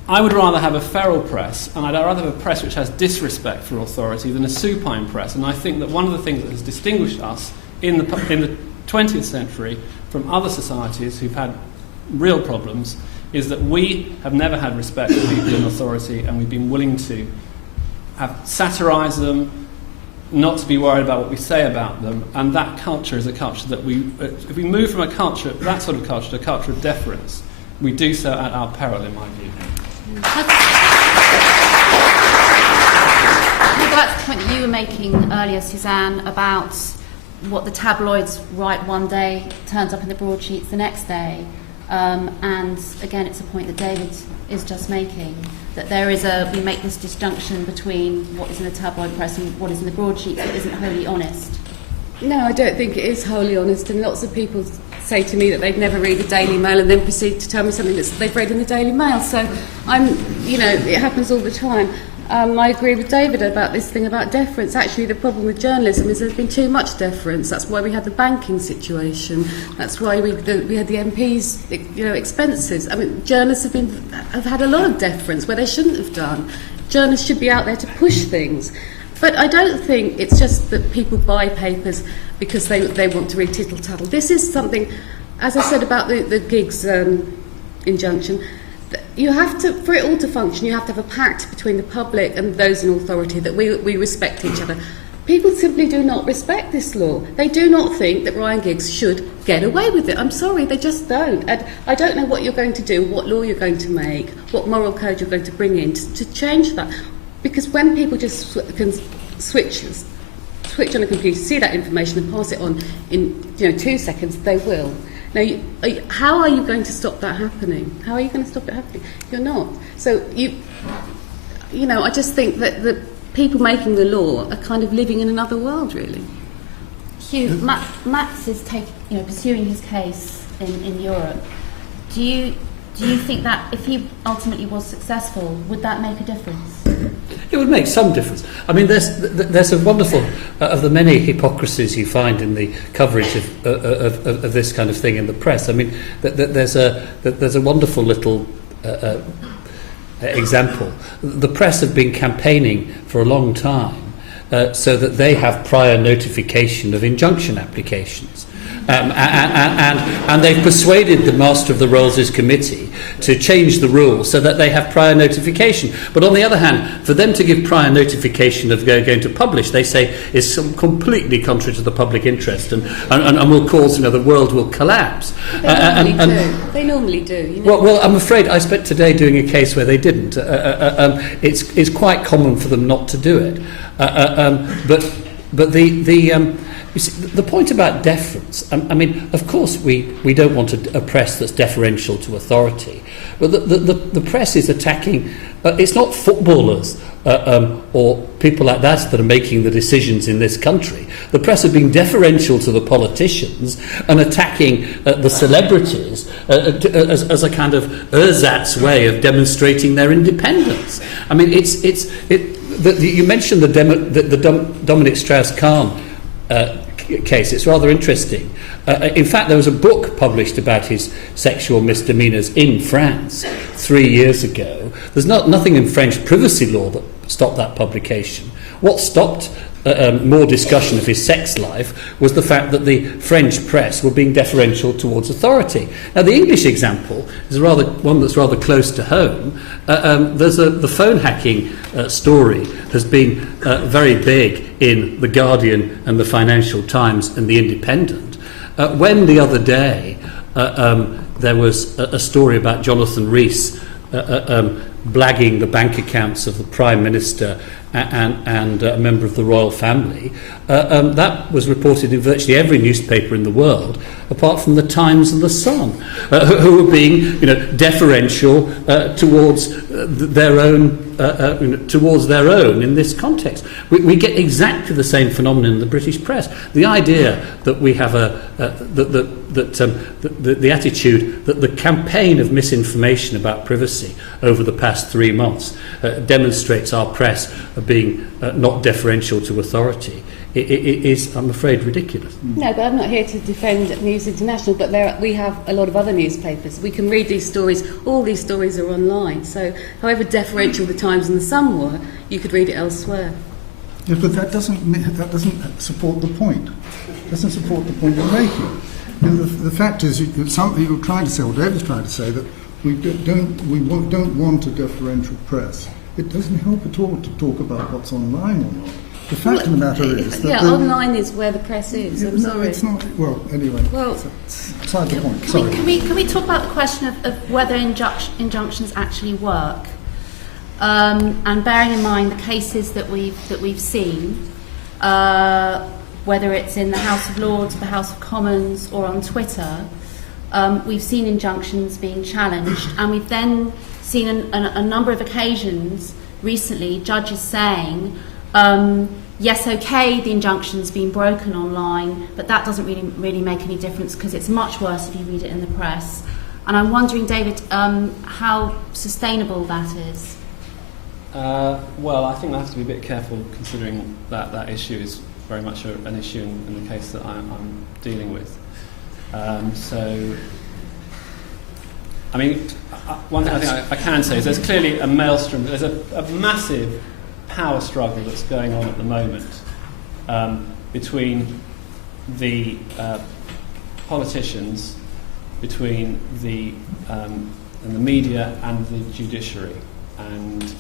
I would rather have a feral press, and I'd rather have a press which has disrespect for authority than a supine press. And I think that one of the things that has distinguished us in the 20th century from other societies who've had real problems is that we have never had respect for people in authority, and we've been willing to satirise them, not to be worried about what we say about them. And that culture is a culture that if we move from that sort of culture to a culture of deference, we do so at our peril, in my view. How back to the point that you were making earlier, Suzanne, about what the tabloids write one day turns up in the broadsheets the next day. And again, it's a point that David is just making, that we make this disjunction between what is in the tabloid press and what is in the broadsheets that isn't wholly honest. No, I don't think it is wholly honest, and lots of people say to me that they'd never read the Daily Mail and then proceed to tell me something that they've read in the Daily Mail. So it happens all the time. I agree with David about this thing about deference. Actually, the problem with journalism is there's been too much deference. That's why we had the banking situation. That's why we had the MPs, expenses. I mean, journalists have had a lot of deference where they shouldn't have done. Journalists should be out there to push things. But I don't think it's just that people buy papers because they want to read tittle-tattle. This is something, as I said about the gigs injunction, you have to, for it all to function, you have to have a pact between the public and those in authority that we respect each other. People simply do not respect this law. They do not think that Ryan Giggs should get away with it. I'm sorry, they just don't. And I don't know what you're going to do, what law you're going to make, what moral code you're going to bring in to change that. Because when people just can switch on a computer, see that information and pass it on in 2 seconds, they will. Now, how are you going to stop that happening? How are you going to stop it happening? You're not. So I just think that the people making the law are kind of living in another world, really. Hugh, Max is pursuing his case in Europe. Do you think that if he ultimately was successful, would that make a difference? It would make some difference. I mean, there's a wonderful of the many hypocrisies you find in the coverage of this kind of thing in the press. I mean, there's a wonderful little example. The press have been campaigning for a long time so that they have prior notification of injunction applications. And they've persuaded the Master of the Rolls' committee to change the rules so that they have prior notification. But on the other hand, for them to give prior notification of going to publish, they say is completely contrary to the public interest and will cause, the world will collapse. They normally do. Well, I'm afraid I spent today doing a case where they didn't. It's quite common for them not to do it. But you see, the point about deference, I mean, of course we don't want a press that's deferential to authority, but the press is attacking, it's not footballers or people like that are making the decisions in this country. The press are being deferential to the politicians and attacking the celebrities as a kind of ersatz way of demonstrating their independence. I mean, you mentioned the Dominic Strauss-Kahn case. It's rather interesting. In fact, there was a book published about his sexual misdemeanours in France 3 years ago. There's nothing in French privacy law that stopped that publication. What stopped more discussion of his sex life was the fact that the French press were being deferential towards authority. Now, the English example is one that's rather close to home. There's the phone hacking story has been very big in The Guardian and the Financial Times and the Independent. When the other day there was a story about Jonathan Rees blagging the bank accounts of the Prime Minister and a member of the royal family, that was reported in virtually every newspaper in the world, apart from the Times and the Sun, who were being, deferential towards their own in this context. We get exactly the same phenomenon in the British press. The idea that we have the attitude that the campaign of misinformation about privacy over the past 3 months demonstrates our press being not deferential to authority is, I'm afraid, ridiculous. No, but I'm not here to defend News International, but we have a lot of other newspapers. We can read these stories. All these stories are online. So however deferential the Times and the Sun were, you could read it elsewhere. Yeah, but that doesn't support the point. It doesn't support the point you're making. The fact is, you're trying to say, or David's trying to say, that we don't want a deferential press. It doesn't help at all to talk about what's online or not. The fact of the matter is that... online is where the press is. I'm sorry. It's not... Well, anyway, beside the point. Sorry. Can we talk about the question of whether injunctions actually work? and bearing in mind the cases that we've seen, whether it's in the House of Lords, the House of Commons, or on Twitter, we've seen injunctions being challenged, and we've then seen a number of occasions recently judges saying, yes, okay, the injunction's been broken online, but that doesn't really make any difference because it's much worse if you read it in the press. And I'm wondering, David, how sustainable that is. Well, I think I have to be a bit careful considering that issue is very much an issue in the case that I'm dealing with. So, I mean, one thing I think I can say is there's clearly a maelstrom, there's a massive power struggle that's going on at the moment between the politicians, between the media and the judiciary. And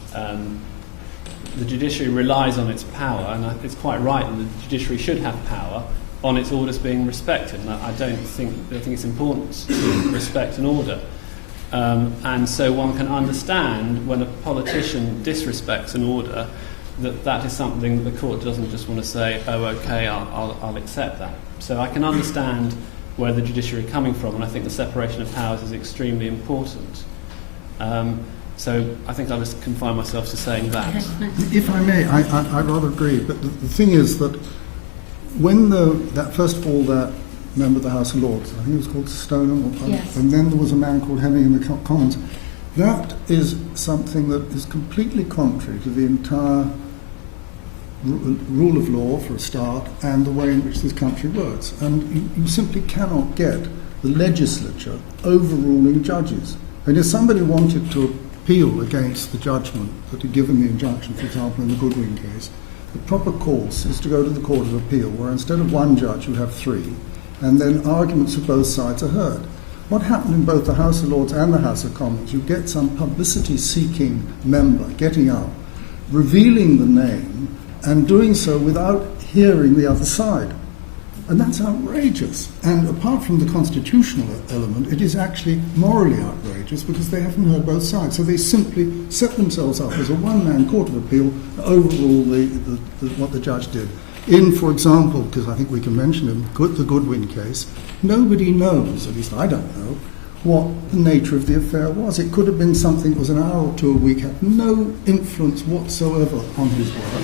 the judiciary relies on its power, and it's quite right that the judiciary should have power on its orders being respected. And I think it's important to respect an order. And so one can understand when a politician disrespects an order that is something the court doesn't just want to say, oh, okay, I'll accept that. So I can understand where the judiciary are coming from, and I think the separation of powers is extremely important. So I think I'll just confine myself to saying that. If I may, I rather agree, but the thing is that when first of all, that member of the House of Lords, I think it was called Stoneham, yes. And then there was a man called Hemming in the Commons, that is something that is completely contrary to the entire rule of law, for a start, and the way in which this country works. And you simply cannot get the legislature overruling judges. And if somebody wanted to appeal against the judgment that had given the injunction, for example, in the Goodwin case, the proper course is to go to the Court of Appeal, where instead of one judge, you have three, and then arguments of both sides are heard. What happened in both the House of Lords and the House of Commons, you get some publicity-seeking member getting up, revealing the name, and doing so without hearing the other side. And that's outrageous. And apart from the constitutional element, it is actually morally outrageous because they haven't heard both sides. So they simply set themselves up as a one-man court of appeal to overrule what the judge did. In, for example, because I think we can mention the Goodwin case, nobody knows, at least I don't know, what the nature of the affair was. It could have been something that was an hour or two a week, had no influence whatsoever on his work.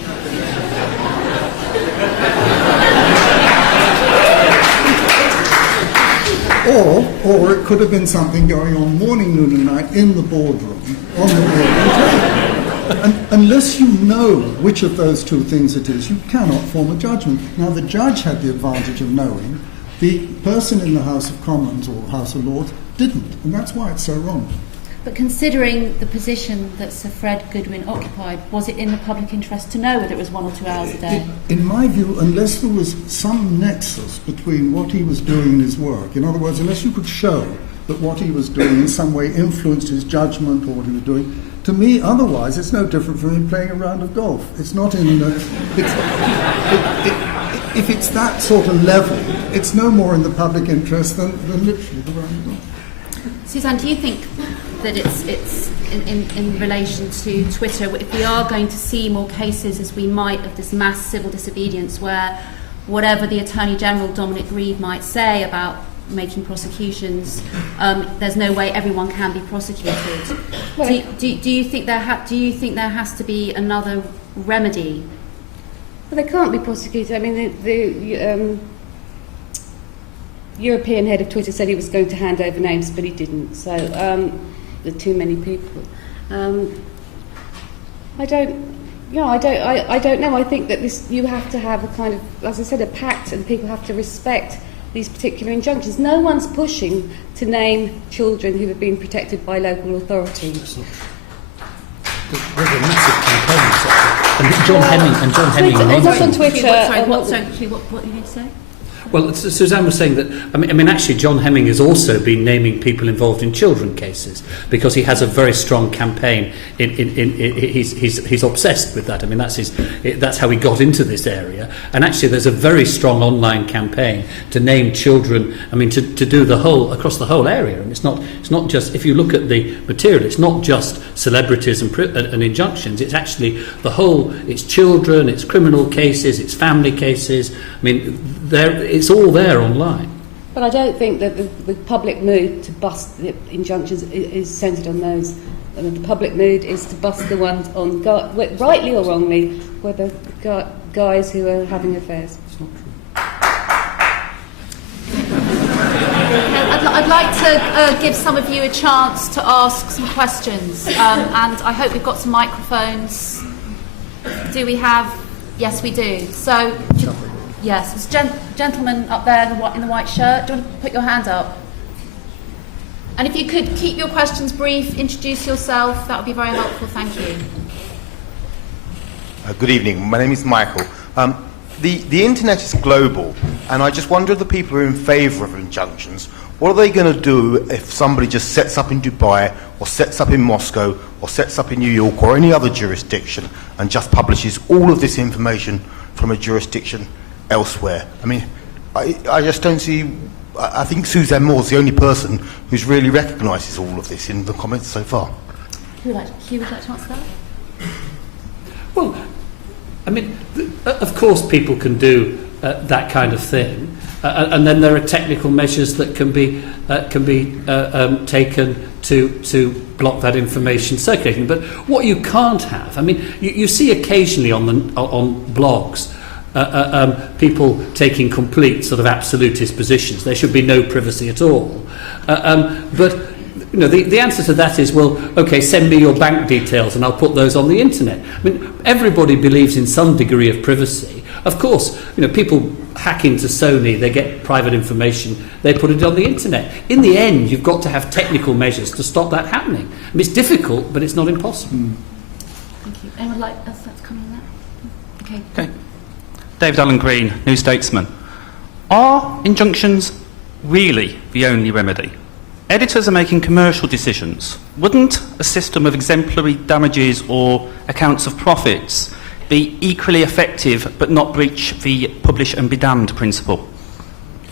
Or it could have been something going on morning, noon and night in the boardroom, on the boardroom table. And unless you know which of those two things it is, you cannot form a judgment. Now, the judge had the advantage of knowing. The person in the House of Commons or House of Lords didn't, and that's why it's so wrong. But considering the position that Sir Fred Goodwin occupied, was it in the public interest to know whether it was 1 or 2 hours a day? In my view, unless there was some nexus between what he was doing and his work, in other words, unless you could show that what he was doing in some way influenced his judgment or what he was doing, to me, otherwise, it's no different from him playing a round of golf. It's not in... if it's that sort of level, it's no more in the public interest than literally the round of golf. Suzanne, do you think that it's in relation to Twitter, if we are going to see more cases as we might of this mass civil disobedience where whatever the Attorney General Dominic Reeve might say about making prosecutions, there's no way everyone can be prosecuted. Right. Do you think there has to be another remedy? Well, they can't be prosecuted. I mean, the European head of Twitter said he was going to hand over names, but he didn't. So there are too many people. I don't know. I think that you have to have a kind of, as I said, a pact, and people have to respect these particular injunctions. No one's pushing to name children who have been protected by local authorities. There's a massive campaign. And John Hemming. Not on Twitter. What did you say? Well, Suzanne was saying that, I mean, actually, John Hemming has also been naming people involved in children cases because he has a very strong campaign. He's obsessed with that. I mean, that's how he got into this area. And actually, there's a very strong online campaign to name children. I mean, to do the whole across the whole area. And it's not just, if you look at the material, it's not just celebrities and injunctions. It's actually the whole. It's children, it's criminal cases, it's family cases. I mean, it's all there online. But I don't think that the public mood to bust the injunctions is centred on those. The public mood is to bust the ones on, rightly or wrongly, whether guys who are having affairs. It's not true. I'd like to give some of you a chance to ask some questions, and I hope we've got some microphones. Do we have? Yes, we do. So, yes, it's gentleman up there in the white shirt. Do you want to put your hand up? And if you could keep your questions brief, introduce yourself, that would be very helpful. Thank you. Good evening. My name is Michael. The internet is global, and I just wonder if the people who are in favour of injunctions, what are they going to do if somebody just sets up in Dubai or sets up in Moscow or sets up in New York or any other jurisdiction and just publishes all of this information from a jurisdiction elsewhere? I mean, I just don't see. I think Suzanne Moore is the only person who's really recognises all of this in the comments so far. Hugh would like to answer that? Well, I mean, of course people can do that kind of thing, and then there are technical measures that can be taken to block that information circulating. But what you can't have, I mean, you see occasionally on blogs people taking complete sort of absolutist positions. There should be no privacy at all. But you know, the answer to that is, well, okay, send me your bank details and I'll put those on the internet. I mean, everybody believes in some degree of privacy. Of course, you know, people hack into Sony, they get private information, they put it on the internet. In the end, you've got to have technical measures to stop that happening. I mean, it's difficult, but it's not impossible. Thank you. Anyone like us that's coming on that? Okay. David Allen Green, New Statesman. Are injunctions really the only remedy? Editors are making commercial decisions. Wouldn't a system of exemplary damages or accounts of profits be equally effective but not breach the publish and be damned principle?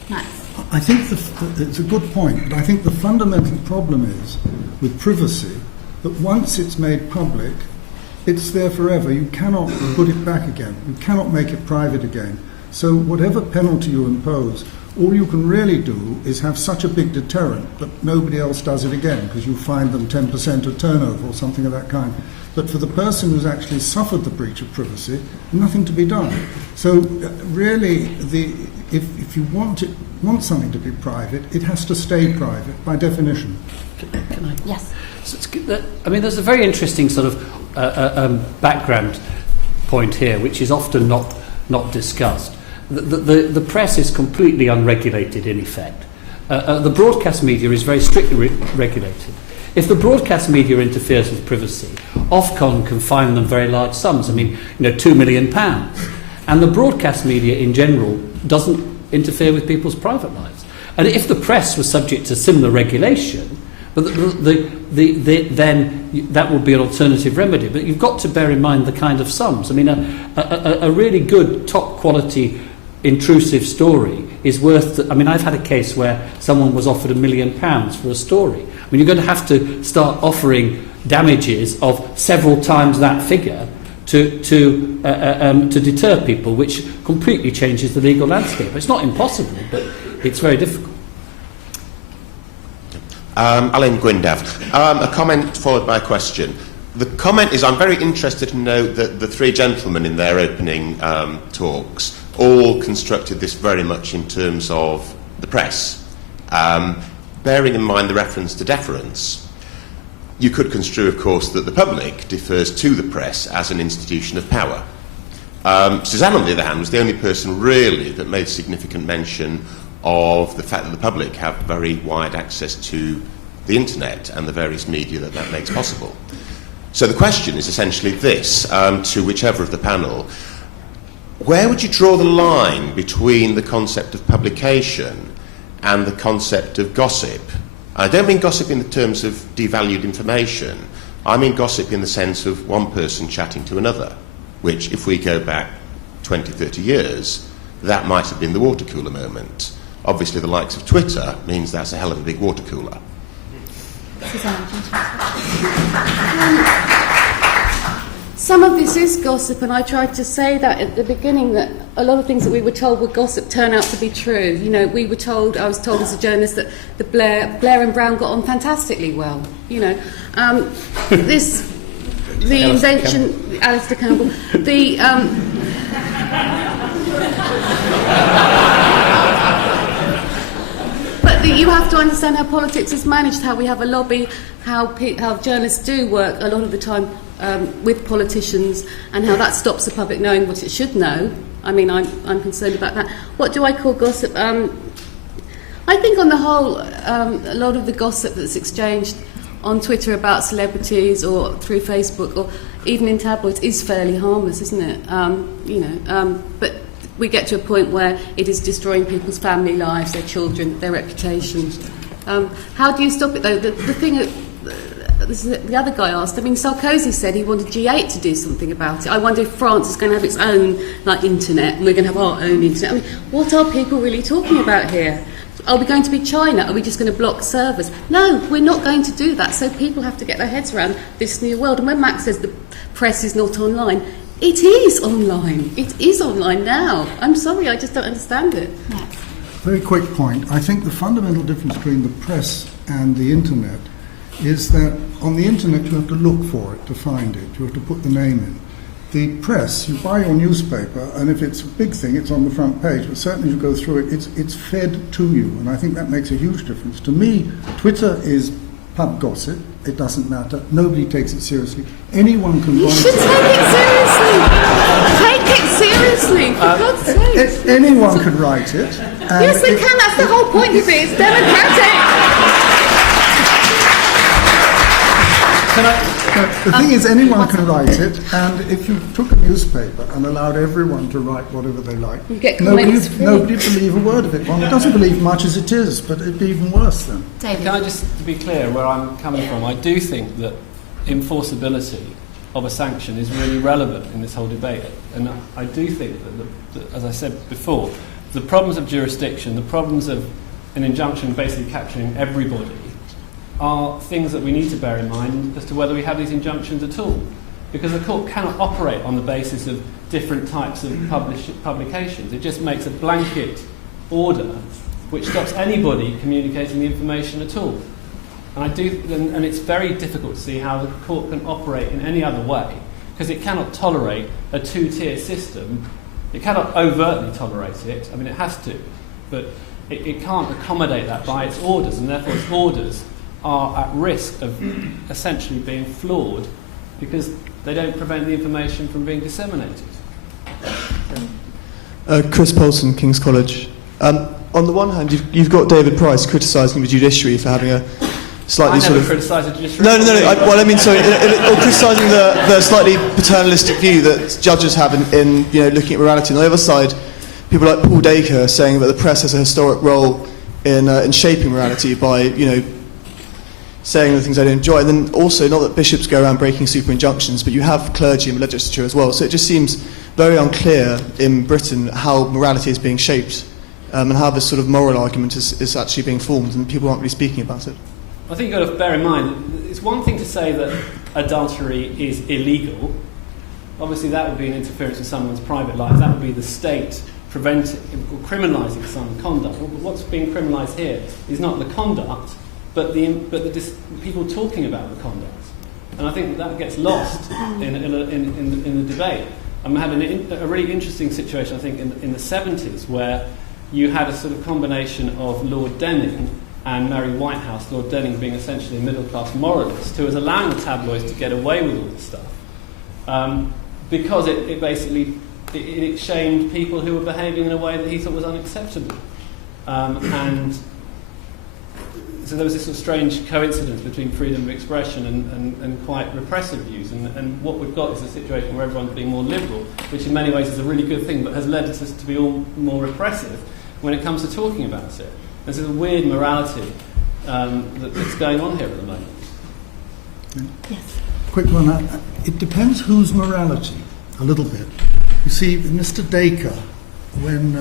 Max. I think it's a good point, but I think the fundamental problem is with privacy that once it's made public, it's there forever. You cannot put it back again. You cannot make it private again. So whatever penalty you impose, all you can really do is have such a big deterrent that nobody else does it again, because you find them 10% of turnover or something of that kind. But for the person who's actually suffered the breach of privacy, nothing to be done. So really, if you want something to be private, it has to stay private by definition. Can I? Yes. So I mean, there's a very interesting sort of background point here, which is often not discussed. The press is completely unregulated in effect. The broadcast media is very strictly regulated. If the broadcast media interferes with privacy, Ofcom can fine them very large sums. I mean, £2 million. And the broadcast media in general doesn't interfere with people's private lives. And if the press was subject to similar regulation, then that would be an alternative remedy. But you've got to bear in mind the kind of sums. I mean, a really good, top quality, intrusive story is worth... I mean, I've had a case where someone was offered £1 million for a story. I mean, you're going to have to start offering damages of several times that figure to deter people, which completely changes the legal landscape. It's not impossible, but it's very difficult. Alan Gwyndav. A comment followed by a question. The comment is, I'm very interested to know that the three gentlemen in their opening talks all constructed this very much in terms of the press, bearing in mind the reference to deference. You could construe, of course, that the public defers to the press as an institution of power. Suzanne, on the other hand, was the only person really that made significant mention of the fact that the public have very wide access to the internet and the various media that makes possible. So the question is essentially this, to whichever of the panel: where would you draw the line between the concept of publication and the concept of gossip? I don't mean gossip in the terms of devalued information. I mean gossip in the sense of one person chatting to another, which, if we go back 20, 30 years, that might have been the water cooler moment. Obviously, the likes of Twitter means that's a hell of a big water cooler. Suzanne, some of this is gossip, and I tried to say that at the beginning, that a lot of things that we were told were gossip turn out to be true. You know, I was told as a journalist that Blair and Brown got on fantastically well. You know, the invention, Alistair Campbell, But you have to understand how politics is managed, how we have a lobby, how journalists do work a lot of the time with politicians, and how that stops the public knowing what it should know. I mean, I'm concerned about that. What do I call gossip? I think on the whole, a lot of the gossip that's exchanged on Twitter about celebrities or through Facebook or even in tabloids is fairly harmless, isn't it? But we get to a point where it is destroying people's family lives, their children, their reputations. How do you stop it, though? The thing the other guy asked, I mean, Sarkozy said he wanted G8 to do something about it. I wonder if France is going to have its own, internet, and we're going to have our own internet. I mean, what are people really talking about here? Are we going to be China? Are we just going to block servers? No, we're not going to do that. So people have to get their heads around this new world. And when Max says the press is not online, it is online. It is online now. I'm sorry, I just don't understand it. Max. Very quick point. I think the fundamental difference between the press and the internet is that on the internet you have to look for it to find it. You have to put the name in. The press, you buy your newspaper, and if it's a big thing, it's on the front page. But certainly as you go through it, it's fed to you. And I think that makes a huge difference. To me, Twitter is pub gossip. It doesn't matter. Nobody takes it seriously. Anyone can You write should take it seriously. Take it seriously, for God's sake. Anyone can write it. Yes, they can. That's the whole point of it. It's democratic. The thing is, anyone can write it, and if you took a newspaper and allowed everyone to write whatever they like, You get nobody comments free. would believe a word of it. One doesn't believe much as it is, but it'd be even worse then. David. Can I just be clear where I'm coming from? I do think that enforceability of a sanction is really relevant in this whole debate. And I do think that, as I said before, the problems of jurisdiction, the problems of an injunction basically capturing everybody, are things that we need to bear in mind as to whether we have these injunctions at all. Because the court cannot operate on the basis of different types of publications. It just makes a blanket order which stops anybody communicating the information at all. And it's very difficult to see how the court can operate in any other way, because it cannot tolerate a two-tier system. It cannot overtly tolerate it. I mean, it has to, but it can't accommodate that by its orders, and therefore its orders are at risk of essentially being flawed because they don't prevent the information from being disseminated. Chris Polson, King's College. On the one hand, you've got David Price criticising the judiciary for having a slightly I never criticise the judiciary. No. Or criticising the slightly paternalistic view that judges have in looking at morality. On the other side, people like Paul Dacre saying that the press has a historic role in shaping morality by saying the things they don't enjoy. And then also, not that bishops go around breaking super injunctions, but you have clergy in the legislature as well. So it just seems very unclear in Britain how morality is being shaped and how this sort of moral argument is actually being formed, and people aren't really speaking about it. I think you've got to bear in mind, it's one thing to say that adultery is illegal. Obviously that would be an interference in someone's private life. That would be the state preventing or criminalising some conduct. But what's being criminalised here is not the conduct, but the people talking about the conduct. And I think that gets lost in the debate. I had a really interesting situation, I think, in the 70s, where you had a sort of combination of Lord Denning and Mary Whitehouse, Lord Denning being essentially a middle-class moralist who was allowing the tabloids to get away with all this stuff because it basically shamed people who were behaving in a way that he thought was unacceptable. And so there was this sort of strange coincidence between freedom of expression and quite repressive views. And what we've got is a situation where everyone's being more liberal, which in many ways is a really good thing, but has led us to be all more repressive when it comes to talking about it. There's a weird morality that's going on here at the moment. Yes. Quick one. It depends whose morality, a little bit. You see, Mr. Dacre, when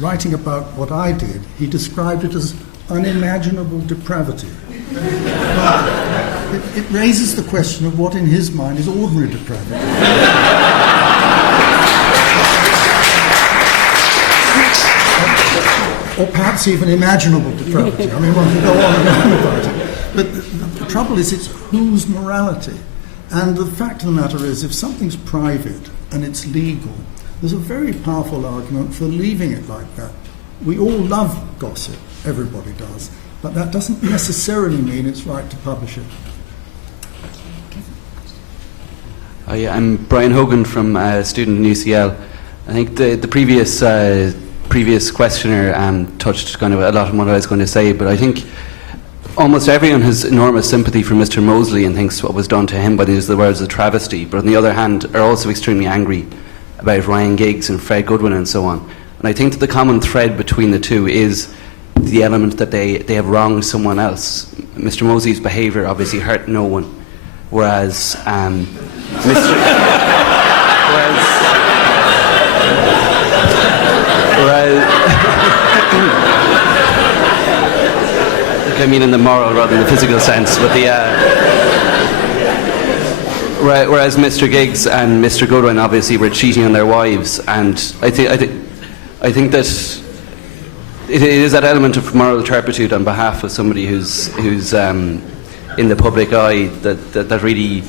writing about what I did, he described it as unimaginable depravity. But it raises the question of what in his mind is ordinary depravity. Or perhaps even imaginable depravity. I mean, one can go on and on about it. But the trouble is, it's whose morality. And the fact of the matter is, if something's private and it's legal, there's a very powerful argument for leaving it like that. We all love gossip, everybody does, but that doesn't necessarily mean it's right to publish it. I'm Brian Hogan from student in UCL. I think the previous questioner touched kind of a lot on what I was going to say, but I think almost everyone has enormous sympathy for Mr. Mosley and thinks what was done to him by the use of the words a travesty, but on the other hand are also extremely angry about Ryan Giggs and Fred Goodwin and so on. And I think that the common thread between the two is the element that they have wronged someone else. Mr. Mosley's behaviour obviously hurt no one, whereas I mean in the moral rather than the physical sense, but whereas Mr. Giggs and Mr. Goodwin obviously were cheating on their wives, and I think that it is that element of moral turpitude on behalf of somebody who's in the public eye that really,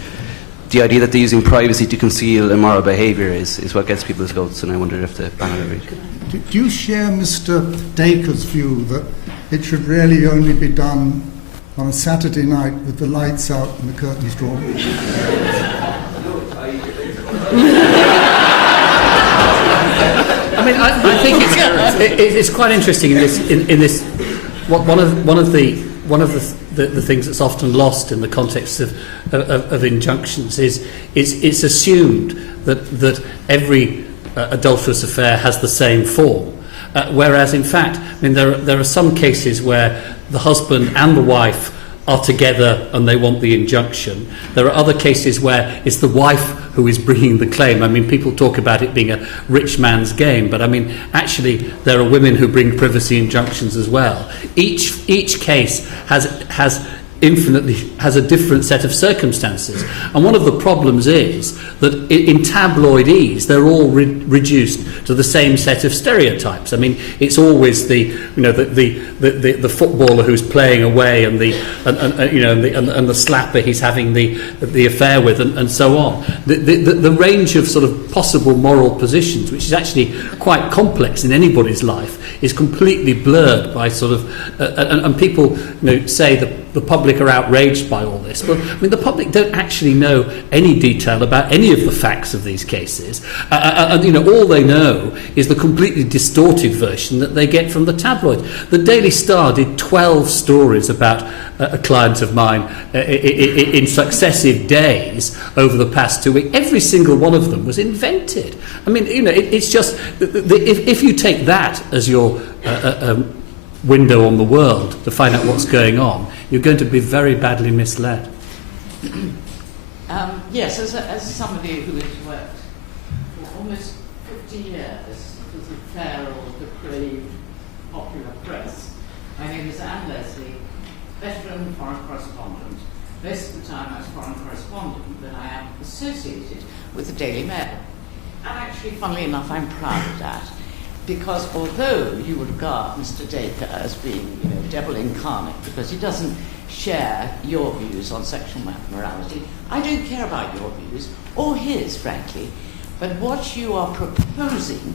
the idea that they're using privacy to conceal immoral behaviour is what gets people's votes, and I wonder if the panel agrees. Do you share Mr. Dacre's view that it should really only be done on a Saturday night with the lights out and the curtains drawn? I mean, I think it's quite interesting in this. One of the things that's often lost in the context of injunctions is it's assumed that every adulterous affair has the same form. Whereas, in fact, I mean, there are some cases where the husband and the wife are together and they want the injunction. There are other cases where it's the wife who is bringing the claim. I mean, people talk about it being a rich man's game, but I mean, actually, there are women who bring privacy injunctions as well. Each case has a different set of circumstances, and one of the problems is that in tabloidese they're all reduced to the same set of stereotypes. I mean, it's always the footballer who's playing away and the slapper he's having the affair with and so on. The range of sort of possible moral positions, which is actually quite complex in anybody's life, is completely blurred by sort of and people say that the public are outraged by all this. But I mean, the public don't actually know any detail about any of the facts of these cases, and all they know is the completely distorted version that they get from the tabloid. The Daily Star did 12 stories about a client of mine in successive days over the past 2 weeks. Every single one of them was invented. I mean, it's just if you take that as your window on the world to find out what's going on, you're going to be very badly misled. Yes, as somebody who has worked for almost 50 years as a fair or depraved popular press, my name is Anne Leslie, veteran foreign correspondent. Most of the time as foreign correspondent, but I am associated with the Daily Mail. And actually, funnily enough, I'm proud of that. Because although you would regard Mr. Dacre as being, devil incarnate, because he doesn't share your views on sexual morality, I don't care about your views, or his, frankly. But what you are proposing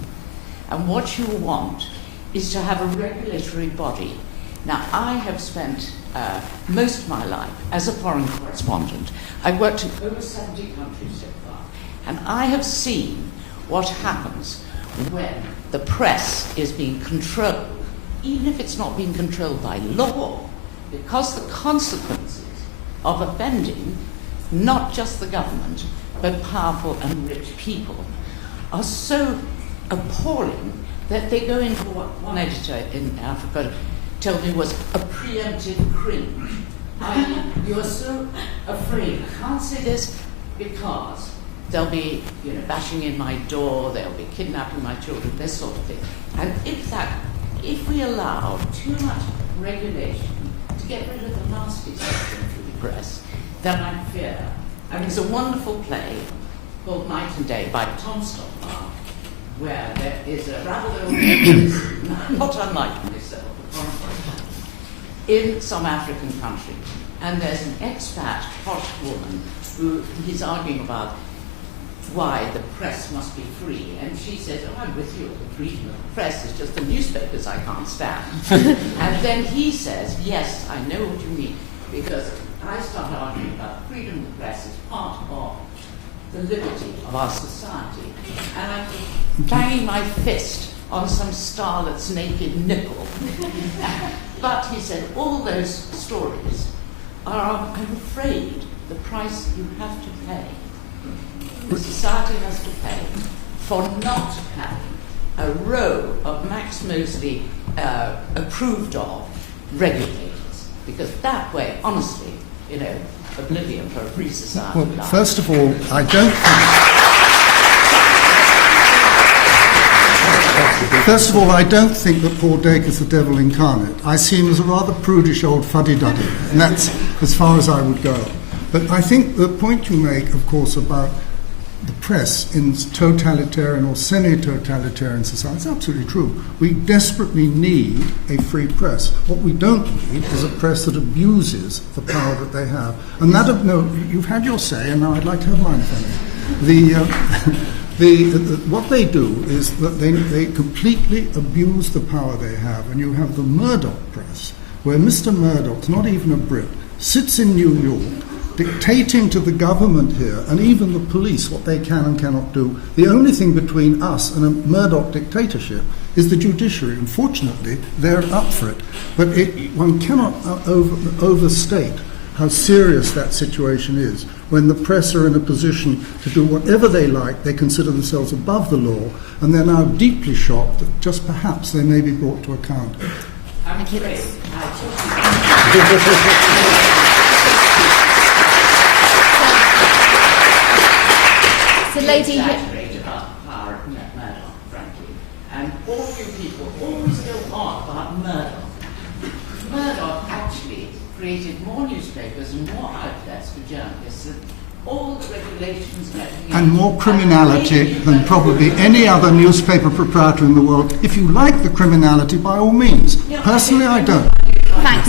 and what you want is to have a regulatory body. Now, I have spent most of my life as a foreign correspondent. I've worked in over 70 countries so far, and I have seen what happens when the press is being controlled, even if it's not being controlled by law, because the consequences of offending not just the government, but powerful and rich people, are so appalling that they go into what one editor in Africa told me was a preemptive cringe. You're so afraid. I can't say this because they'll be, bashing in my door, they'll be kidnapping my children, this sort of thing. And if we allow too much regulation to get rid of the nasty stuff through the press, then I fear. There's a wonderful play called Night and Day by Tom Stoppard, where there is a rather old person, not unlike myself, in some African country, and there's an expat posh woman who he's arguing about why the press must be free, and she says, I'm with you, the freedom of the press is just the newspapers I can't stand. And then he says, yes, I know what you mean, because I start arguing about freedom of the press as part of the liberty of our society, and I'm banging my fist on some starlet's naked nipple. But he said, all those stories are, I'm afraid, the price you have to pay. The society has to pay for not having a row of Max Mosley approved of regulators. Because that way, honestly, oblivion for a free society. Well, first of all, I don't think... First of all, I don't think that Paul Dacre's the devil incarnate. I see him as a rather prudish old fuddy-duddy, and that's as far as I would go. But I think the point you make, of course, about the press in totalitarian or semi-totalitarian society is absolutely true. We desperately need a free press. What we don't need is a press that abuses the power that they have. And that, no, you've had your say, and now I'd like to have mine, what they do is that they completely abuse the power they have. And you have the Murdoch press, where Mr. Murdoch's not even a Brit, sits in New York, dictating to the government here, and even the police, what they can and cannot do. The only thing between us and a Murdoch dictatorship is the judiciary. Unfortunately, they're up for it. But one cannot overstate how serious that situation is. When the press are in a position to do whatever they like, they consider themselves above the law, and they're now deeply shocked that just perhaps they may be brought to account. So, lady, exaggerate about the power of Murdoch, frankly. And all you people always go on about Murdoch. Murdoch actually created more newspapers and more outlets for journalists than all the regulations and more criminality than probably any other newspaper proprietor in the world. If you like the criminality, by all means. Personally, I don't. Thanks.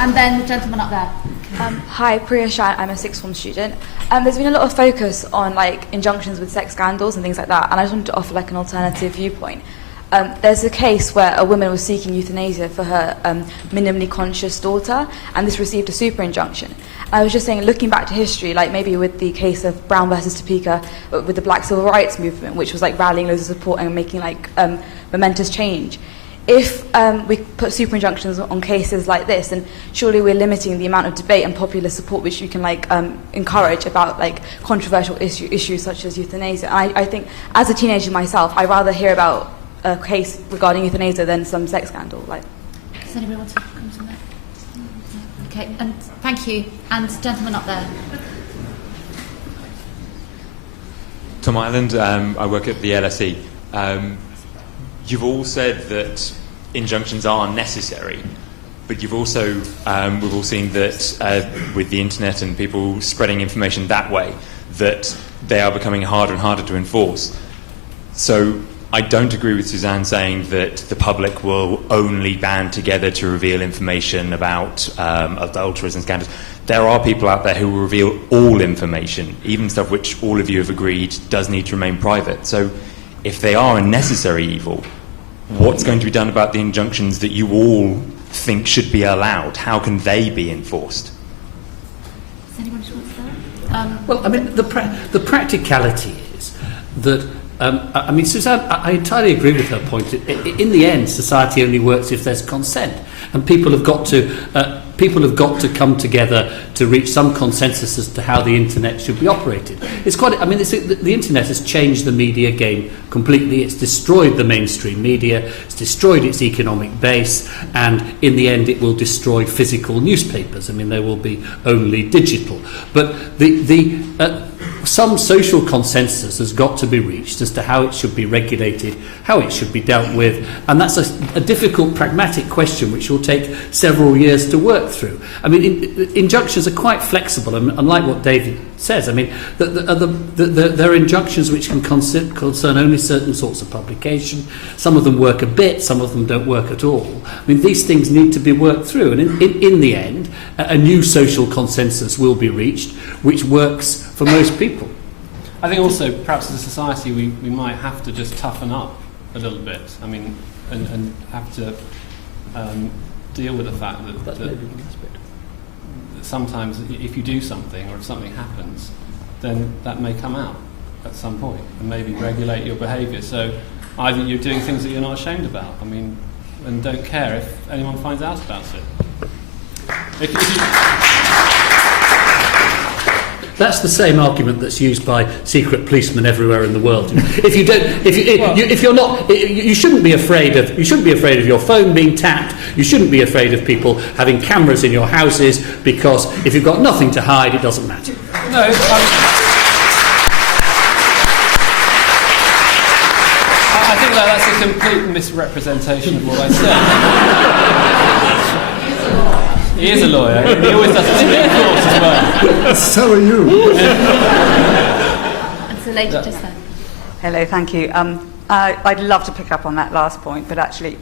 And then the gentleman up there. Hi, Priya Shah. I'm a sixth form student. There's been a lot of focus on injunctions with sex scandals and things like that, and I just wanted to offer an alternative viewpoint. There's a case where a woman was seeking euthanasia for her minimally conscious daughter, and this received a super injunction. I was just saying, looking back to history, maybe with the case of Brown versus Topeka, with the Black Civil Rights Movement, which was rallying loads of support and making momentous change. If we put super injunctions on cases like this, then surely we're limiting the amount of debate and popular support which we can encourage about controversial issues such as euthanasia. And I think, as a teenager myself, I'd rather hear about a case regarding euthanasia than some sex scandal. Does anybody want to come to that? Okay, and thank you. And gentleman up there. Tom Ireland, I work at the LSE. You've all said that injunctions are necessary, but you've also, we've all seen that with the internet and people spreading information that way, that they are becoming harder and harder to enforce. So I don't agree with Suzanne saying that the public will only band together to reveal information about adulterers and scandals. There are people out there who will reveal all information, even stuff which all of you have agreed does need to remain private. So if they are a necessary evil, what's going to be done about the injunctions that you all think should be allowed? How can they be enforced? Does anyone want to that? Well, I mean, the practicality is that I mean, Suzanne, I entirely agree with her point. In the end, society only works if there's consent, and people have got to come together to reach some consensus as to how the internet should be operated. It's quite. I mean, the internet has changed the media game completely. It's destroyed the mainstream media. It's destroyed its economic base, and in the end, it will destroy physical newspapers. I mean, there will be only digital. But some social consensus has got to be reached as to how it should be regulated, how it should be dealt with, and that's a difficult, pragmatic question which will take several years to work through. I mean, injunctions are quite flexible, and unlike what David says, I mean, there are injunctions which can concern only certain sorts of publication. Some of them work a bit, some of them don't work at all. I mean, these things need to be worked through, and in the end, a new social consensus will be reached, which works for most people. I think also, perhaps as a society, we might have to just toughen up a little bit. I mean, and have to deal with the fact that sometimes if you do something or if something happens, then that may come out at some point and maybe regulate your behaviour. So either you're doing things that you're not ashamed about, I mean, and don't care if anyone finds out about it. That's the same argument that's used by secret policemen everywhere in the world. You shouldn't be afraid of your phone being tapped. You shouldn't be afraid of people having cameras in your houses, because if you've got nothing to hide, it doesn't matter. No, I think that's a complete misrepresentation of what I said. He is a lawyer. He always does it in court as well. So are you. And so later, just then. Hello, thank you. I'd love to pick up on that last point, but actually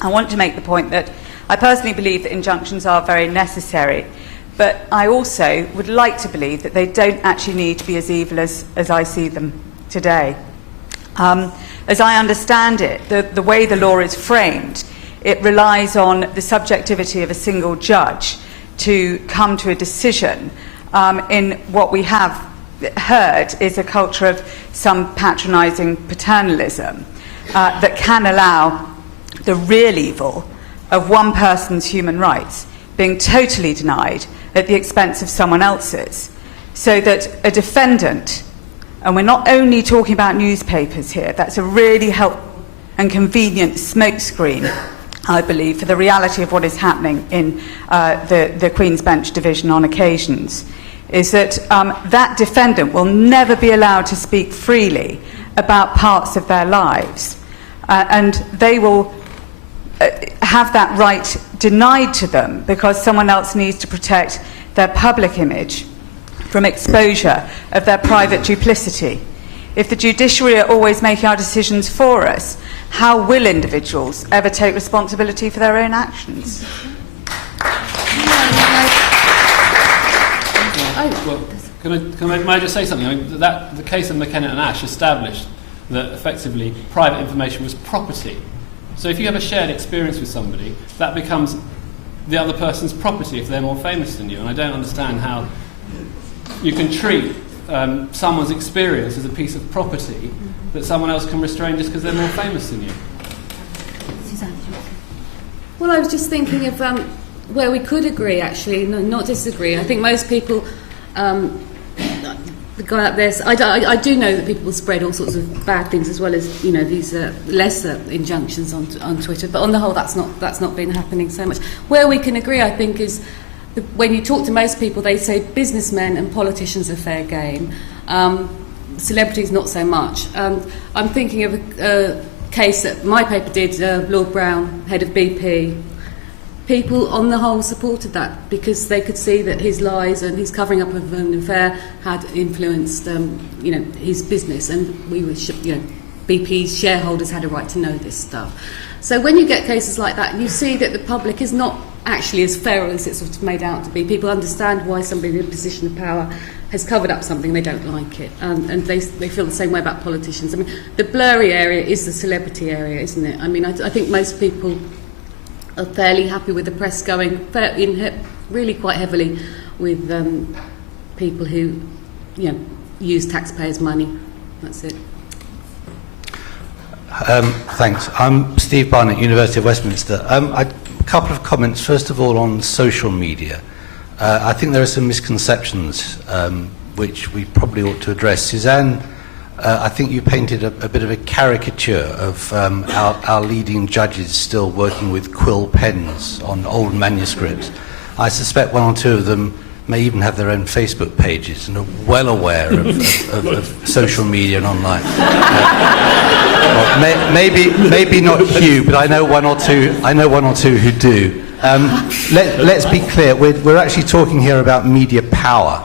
I want to make the point that I personally believe that injunctions are very necessary, but I also would like to believe that they don't actually need to be as evil as I see them today. As I understand it, the way the law is framed, it relies on the subjectivity of a single judge to come to a decision in what we have heard is a culture of some patronising paternalism that can allow the real evil of one person's human rights being totally denied at the expense of someone else's, so that a defendant, and we're not only talking about newspapers here, that's a really helpful and convenient smokescreen, I believe, for the reality of what is happening in the Queen's Bench division on occasions, is that that defendant will never be allowed to speak freely about parts of their lives. And they will have that right denied to them because someone else needs to protect their public image from exposure of their private duplicity. If the judiciary are always making our decisions for us, how will individuals ever take responsibility for their own actions? May I just say something? I mean, the case of McKenna and Ash established that effectively private information was property. So if you have a shared experience with somebody, that becomes the other person's property if they're more famous than you. And I don't understand how you can treat someone's experience as a piece of property that someone else can restrain just because they're more famous than you. Suzanne. Well, I was just thinking of where we could agree, actually, not disagree. I think most people go out there. I do know that people spread all sorts of bad things as well as these lesser injunctions on Twitter. But on the whole, that's not been happening so much. Where we can agree, I think, is when you talk to most people, they say businessmen and politicians are fair game. Celebrities, not so much. I'm thinking of a case that my paper did, Lord Brown, head of BP. People, on the whole, supported that because they could see that his lies and his covering up of an affair had influenced, his business, and BP's shareholders had a right to know this stuff. So when you get cases like that, you see that the public is not actually as feral as it's sort of made out to be. People understand why somebody in a position of power has covered up something, they don't like it, and they feel the same way about politicians. I mean, the blurry area is the celebrity area, isn't it? I mean, I think most people are fairly happy with the press going really quite heavily with people who use taxpayers' money. That's it. Thanks. I'm Steve Barnett, University of Westminster. A couple of comments. First of all, on social media. I think there are some misconceptions which we probably ought to address. Suzanne, I think you painted a bit of a caricature of our leading judges still working with quill pens on old manuscripts. I suspect one or two of them may even have their own Facebook pages and are well aware of social media and online. Well, maybe not Hugh, but I know one or two who do. Let's be clear. We're actually talking here about media power.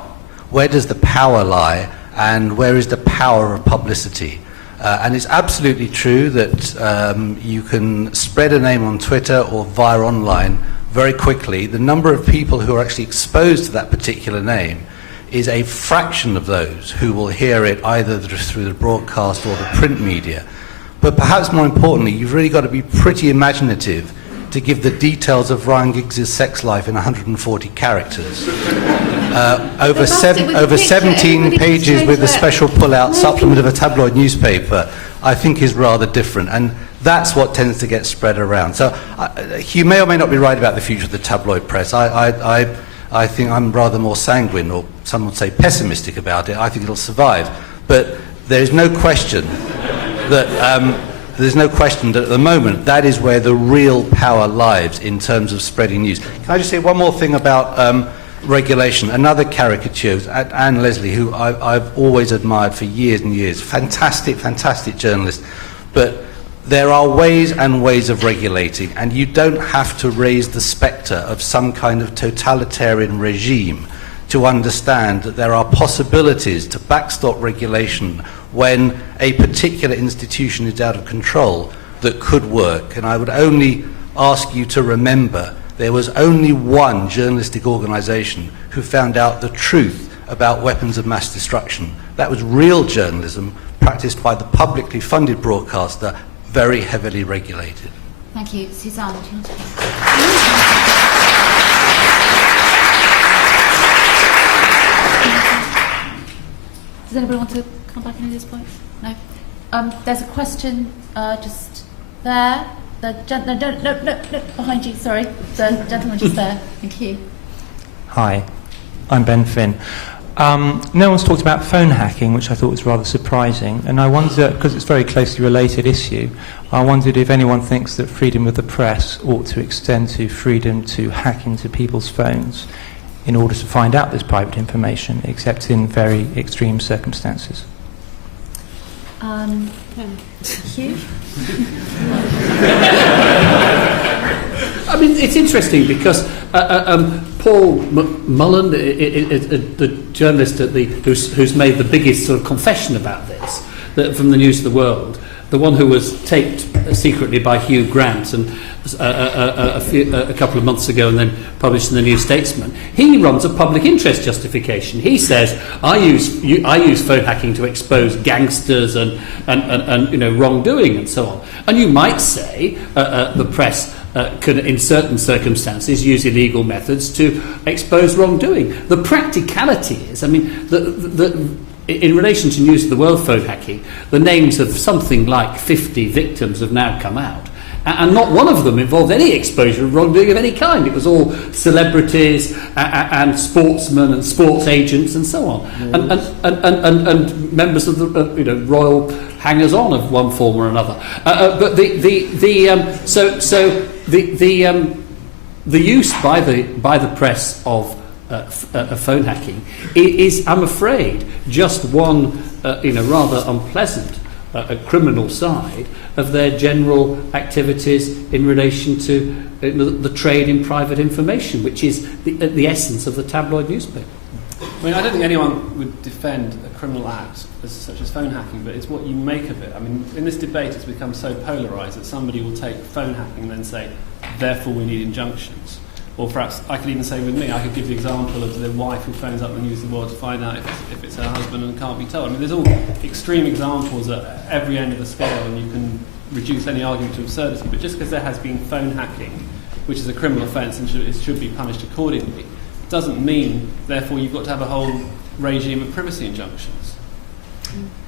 Where does the power lie, and where is the power of publicity? And it's absolutely true that you can spread a name on Twitter or via online very quickly. The number of people who are actually exposed to that particular name is a fraction of those who will hear it either through the broadcast or the print media. But perhaps more importantly, you've really got to be pretty imaginative to give the details of Ryan Giggs' sex life in 140 characters. Over 17 pages with a special pull-out supplement of a tabloid newspaper, I think is rather different. And that's what tends to get spread around. So you may or may not be right about the future of the tabloid press. I think I'm rather more sanguine, or some would say pessimistic about it. I think it'll survive. But there's no question that at the moment that is where the real power lies in terms of spreading news. Can I just say one more thing about regulation? Another caricature, Anne Leslie, who I've always admired for years and years. Fantastic journalist. But there are ways and ways of regulating, and you don't have to raise the spectre of some kind of totalitarian regime to understand that there are possibilities to backstop regulation when a particular institution is out of control that could work. And I would only ask you to remember there was only one journalistic organisation who found out the truth about weapons of mass destruction. That was real journalism practiced by the publicly funded broadcaster, very heavily regulated. Thank you. Suzanne, do you want to Does anybody want to come back on any of these points? No? There's a question just there. No, behind you, sorry. The gentleman just there. Thank you. Hi, I'm Ben Finn. No one's talked about phone hacking, which I thought was rather surprising, and I wonder, because it's a very closely related issue, I wondered if anyone thinks that freedom of the press ought to extend to freedom to hack into people's phones in order to find out this private information, except in very extreme circumstances. Hugh? I mean, it's interesting because Paul Mullen, the journalist at who's made the biggest sort of confession about this from the News of the World, the one who was taped secretly by Hugh Grant and a couple of months ago and then published in the New Statesman, he runs a public interest justification. He says, I use phone hacking to expose gangsters and wrongdoing and so on. And you might say the press can, in certain circumstances, use illegal methods to expose wrongdoing. The practicality is, I mean, in relation to News of the World phone hacking, the names of something like 50 victims have now come out. And not one of them involved any exposure of wrongdoing of any kind. It was all celebrities and sportsmen and sports agents and so on, and members of the royal hangers-on of one form or another. But the use by the press of phone hacking is, I'm afraid, just one rather unpleasant criminal side of their general activities in relation to the trade in private information, which is the essence of the tabloid newspaper. I mean, I don't think anyone would defend a criminal act such as phone hacking, but it's what you make of it. I mean, in this debate it's become so polarised that somebody will take phone hacking and then say, therefore we need injunctions. Or perhaps I could even say with me, I could give the example of the wife who phones up the News of the World to find out if it's her husband and can't be told. I mean, there's all extreme examples at every end of the scale, and you can reduce any argument to absurdity. But just because there has been phone hacking, which is a criminal offence and it should be punished accordingly, doesn't mean, therefore, you've got to have a whole regime of privacy injunctions.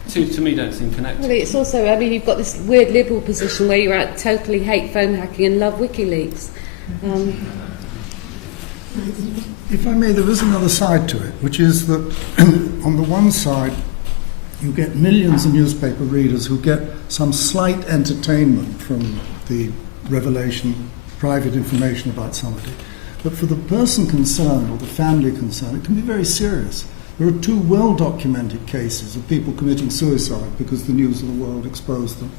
to me don't seem connected. Well, it's also, I mean, you've got this weird liberal position where you're out totally hate phone hacking and love WikiLeaks. If I may, there is another side to it, which is that on the one side, you get millions of newspaper readers who get some slight entertainment from the revelation, private information about somebody. But for the person concerned or the family concerned, it can be very serious. There are 2 well-documented cases of people committing suicide because the news of the world exposed them.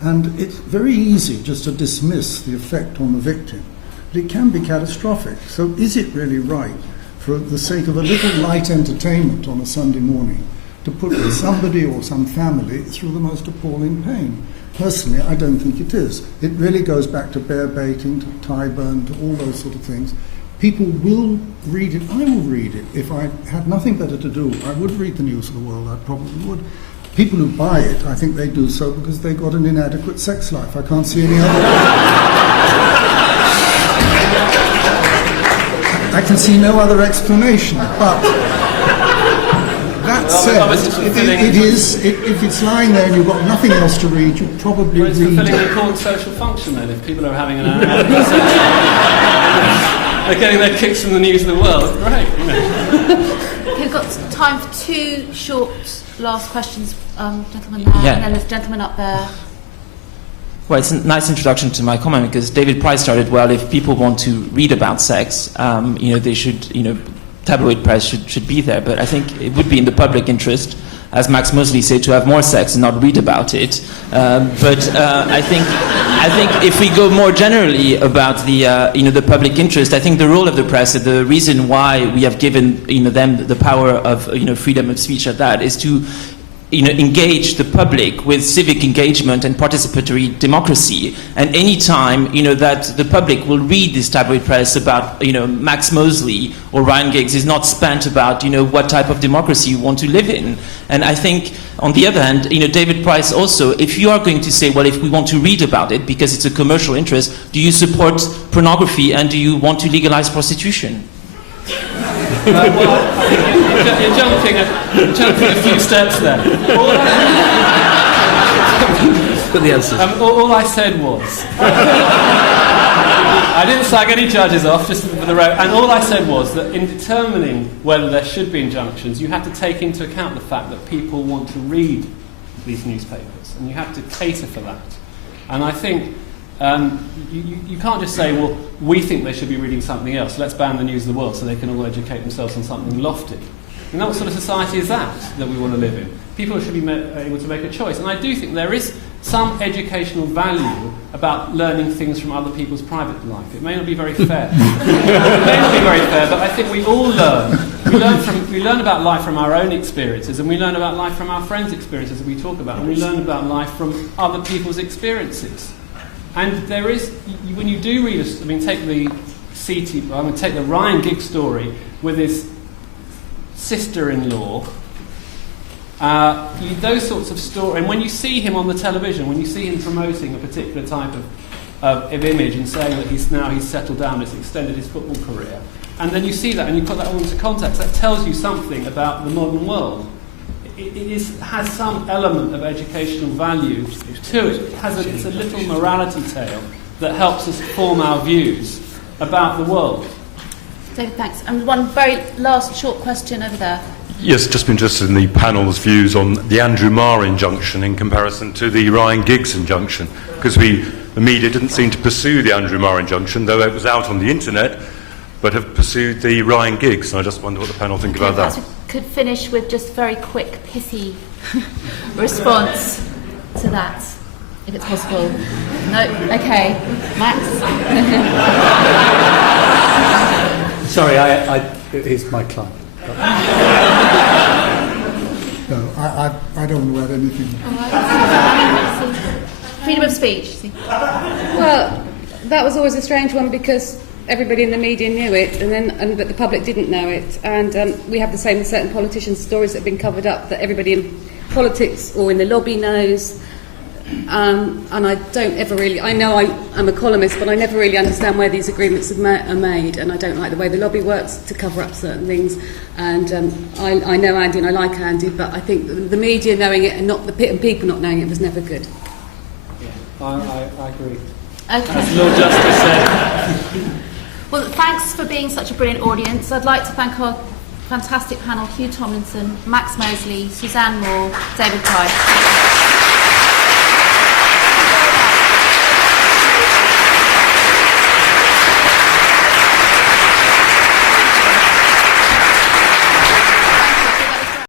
And it's very easy just to dismiss the effect on the victim. But it can be catastrophic. So is it really right, for the sake of a little light entertainment on a Sunday morning, to put somebody or some family through the most appalling pain? Personally, I don't think it is. It really goes back to bear baiting, to Tyburn, to all those sort of things. People will read it. I will read it. If I had nothing better to do, I would read the news of the world. I probably would. People who buy it, I think they do so because they got an inadequate sex life. I can't see any other. I can see no other explanation. But that said, if it's lying there and you've got nothing else to read, you probably read. It's fulfilling an important social function then. If people are having an hour, they're getting their kicks from the news of the world. Right. We've got time for 2 short last questions. Gentleman there, and then there's a gentleman up there. Well, it's a nice introduction to my comment because David Price started, well, if people want to read about sex, they should, tabloid press should be there. But I think it would be in the public interest, as Max Mosley said, to have more sex and not read about it. I think if we go more generally about the public interest, I think the role of the press, the reason why we have given them the power of freedom of speech at that, is to engage the public with civic engagement and participatory democracy. And any time, that the public will read this tabloid press about, Max Mosley or Ryan Giggs is not spent about, what type of democracy you want to live in. And I think, on the other hand, David Price also, if you are going to say, well, if we want to read about it because it's a commercial interest, do you support pornography and do you want to legalize prostitution? You're jumping a few steps there. But the answer. All I said was, I didn't slag any judges off, just for the road. And all I said was that in determining whether there should be injunctions, you have to take into account the fact that people want to read these newspapers, and you have to cater for that. And I think you can't just say, well, we think they should be reading something else, let's ban the news of the world so they can all educate themselves on something lofty. And what sort of society is that we want to live in? People should be able to make a choice. And I do think there is some educational value about learning things from other people's private life. It may not be very fair. But I think we all learn. We learn about life from our own experiences, and we learn about life from our friends' experiences that we talk about, and we learn about life from other people's experiences. And there is, when you do read, take the take the Ryan Giggs story with his sister-in-law. Those sorts of stories, and when you see him on the television, when you see him promoting a particular type of image and saying that he's settled down, it's extended his football career, and then you see that and you put that all into context, that tells you something about the modern world. It has some element of educational value to it. It's a little morality tale that helps us form our views about the world. David, thanks. And one very last short question over there. Yes, just been interested in the panel's views on the Andrew Marr injunction in comparison to the Ryan Giggs injunction, because the media didn't seem to pursue the Andrew Marr injunction, though it was out on the internet, but have pursued the Ryan Giggs, and I just wonder what the panel think about that. Perhaps we could finish with just very quick, pithy response to that, if it's possible. No? Okay. Max? Sorry, he's my client. No, I don't want to add anything. Freedom of speech. Well, that was always a strange one because everybody in the media knew it, but the public didn't know it. And we have the same with certain politicians' stories that have been covered up that everybody in politics or in the lobby knows. and I don't ever really, I know I'm a columnist, but I never really understand where these agreements are made, and I don't like the way the lobby works to cover up certain things. And I know Andy and I like Andy, but I think the media knowing it and not the people not knowing it was never good. Yeah, I agree. Okay. As Lord Justice said. Well, thanks for being such a brilliant audience. I'd like to thank our fantastic panel, Hugh Tomlinson, Max Mosley, Suzanne Moore, David Price.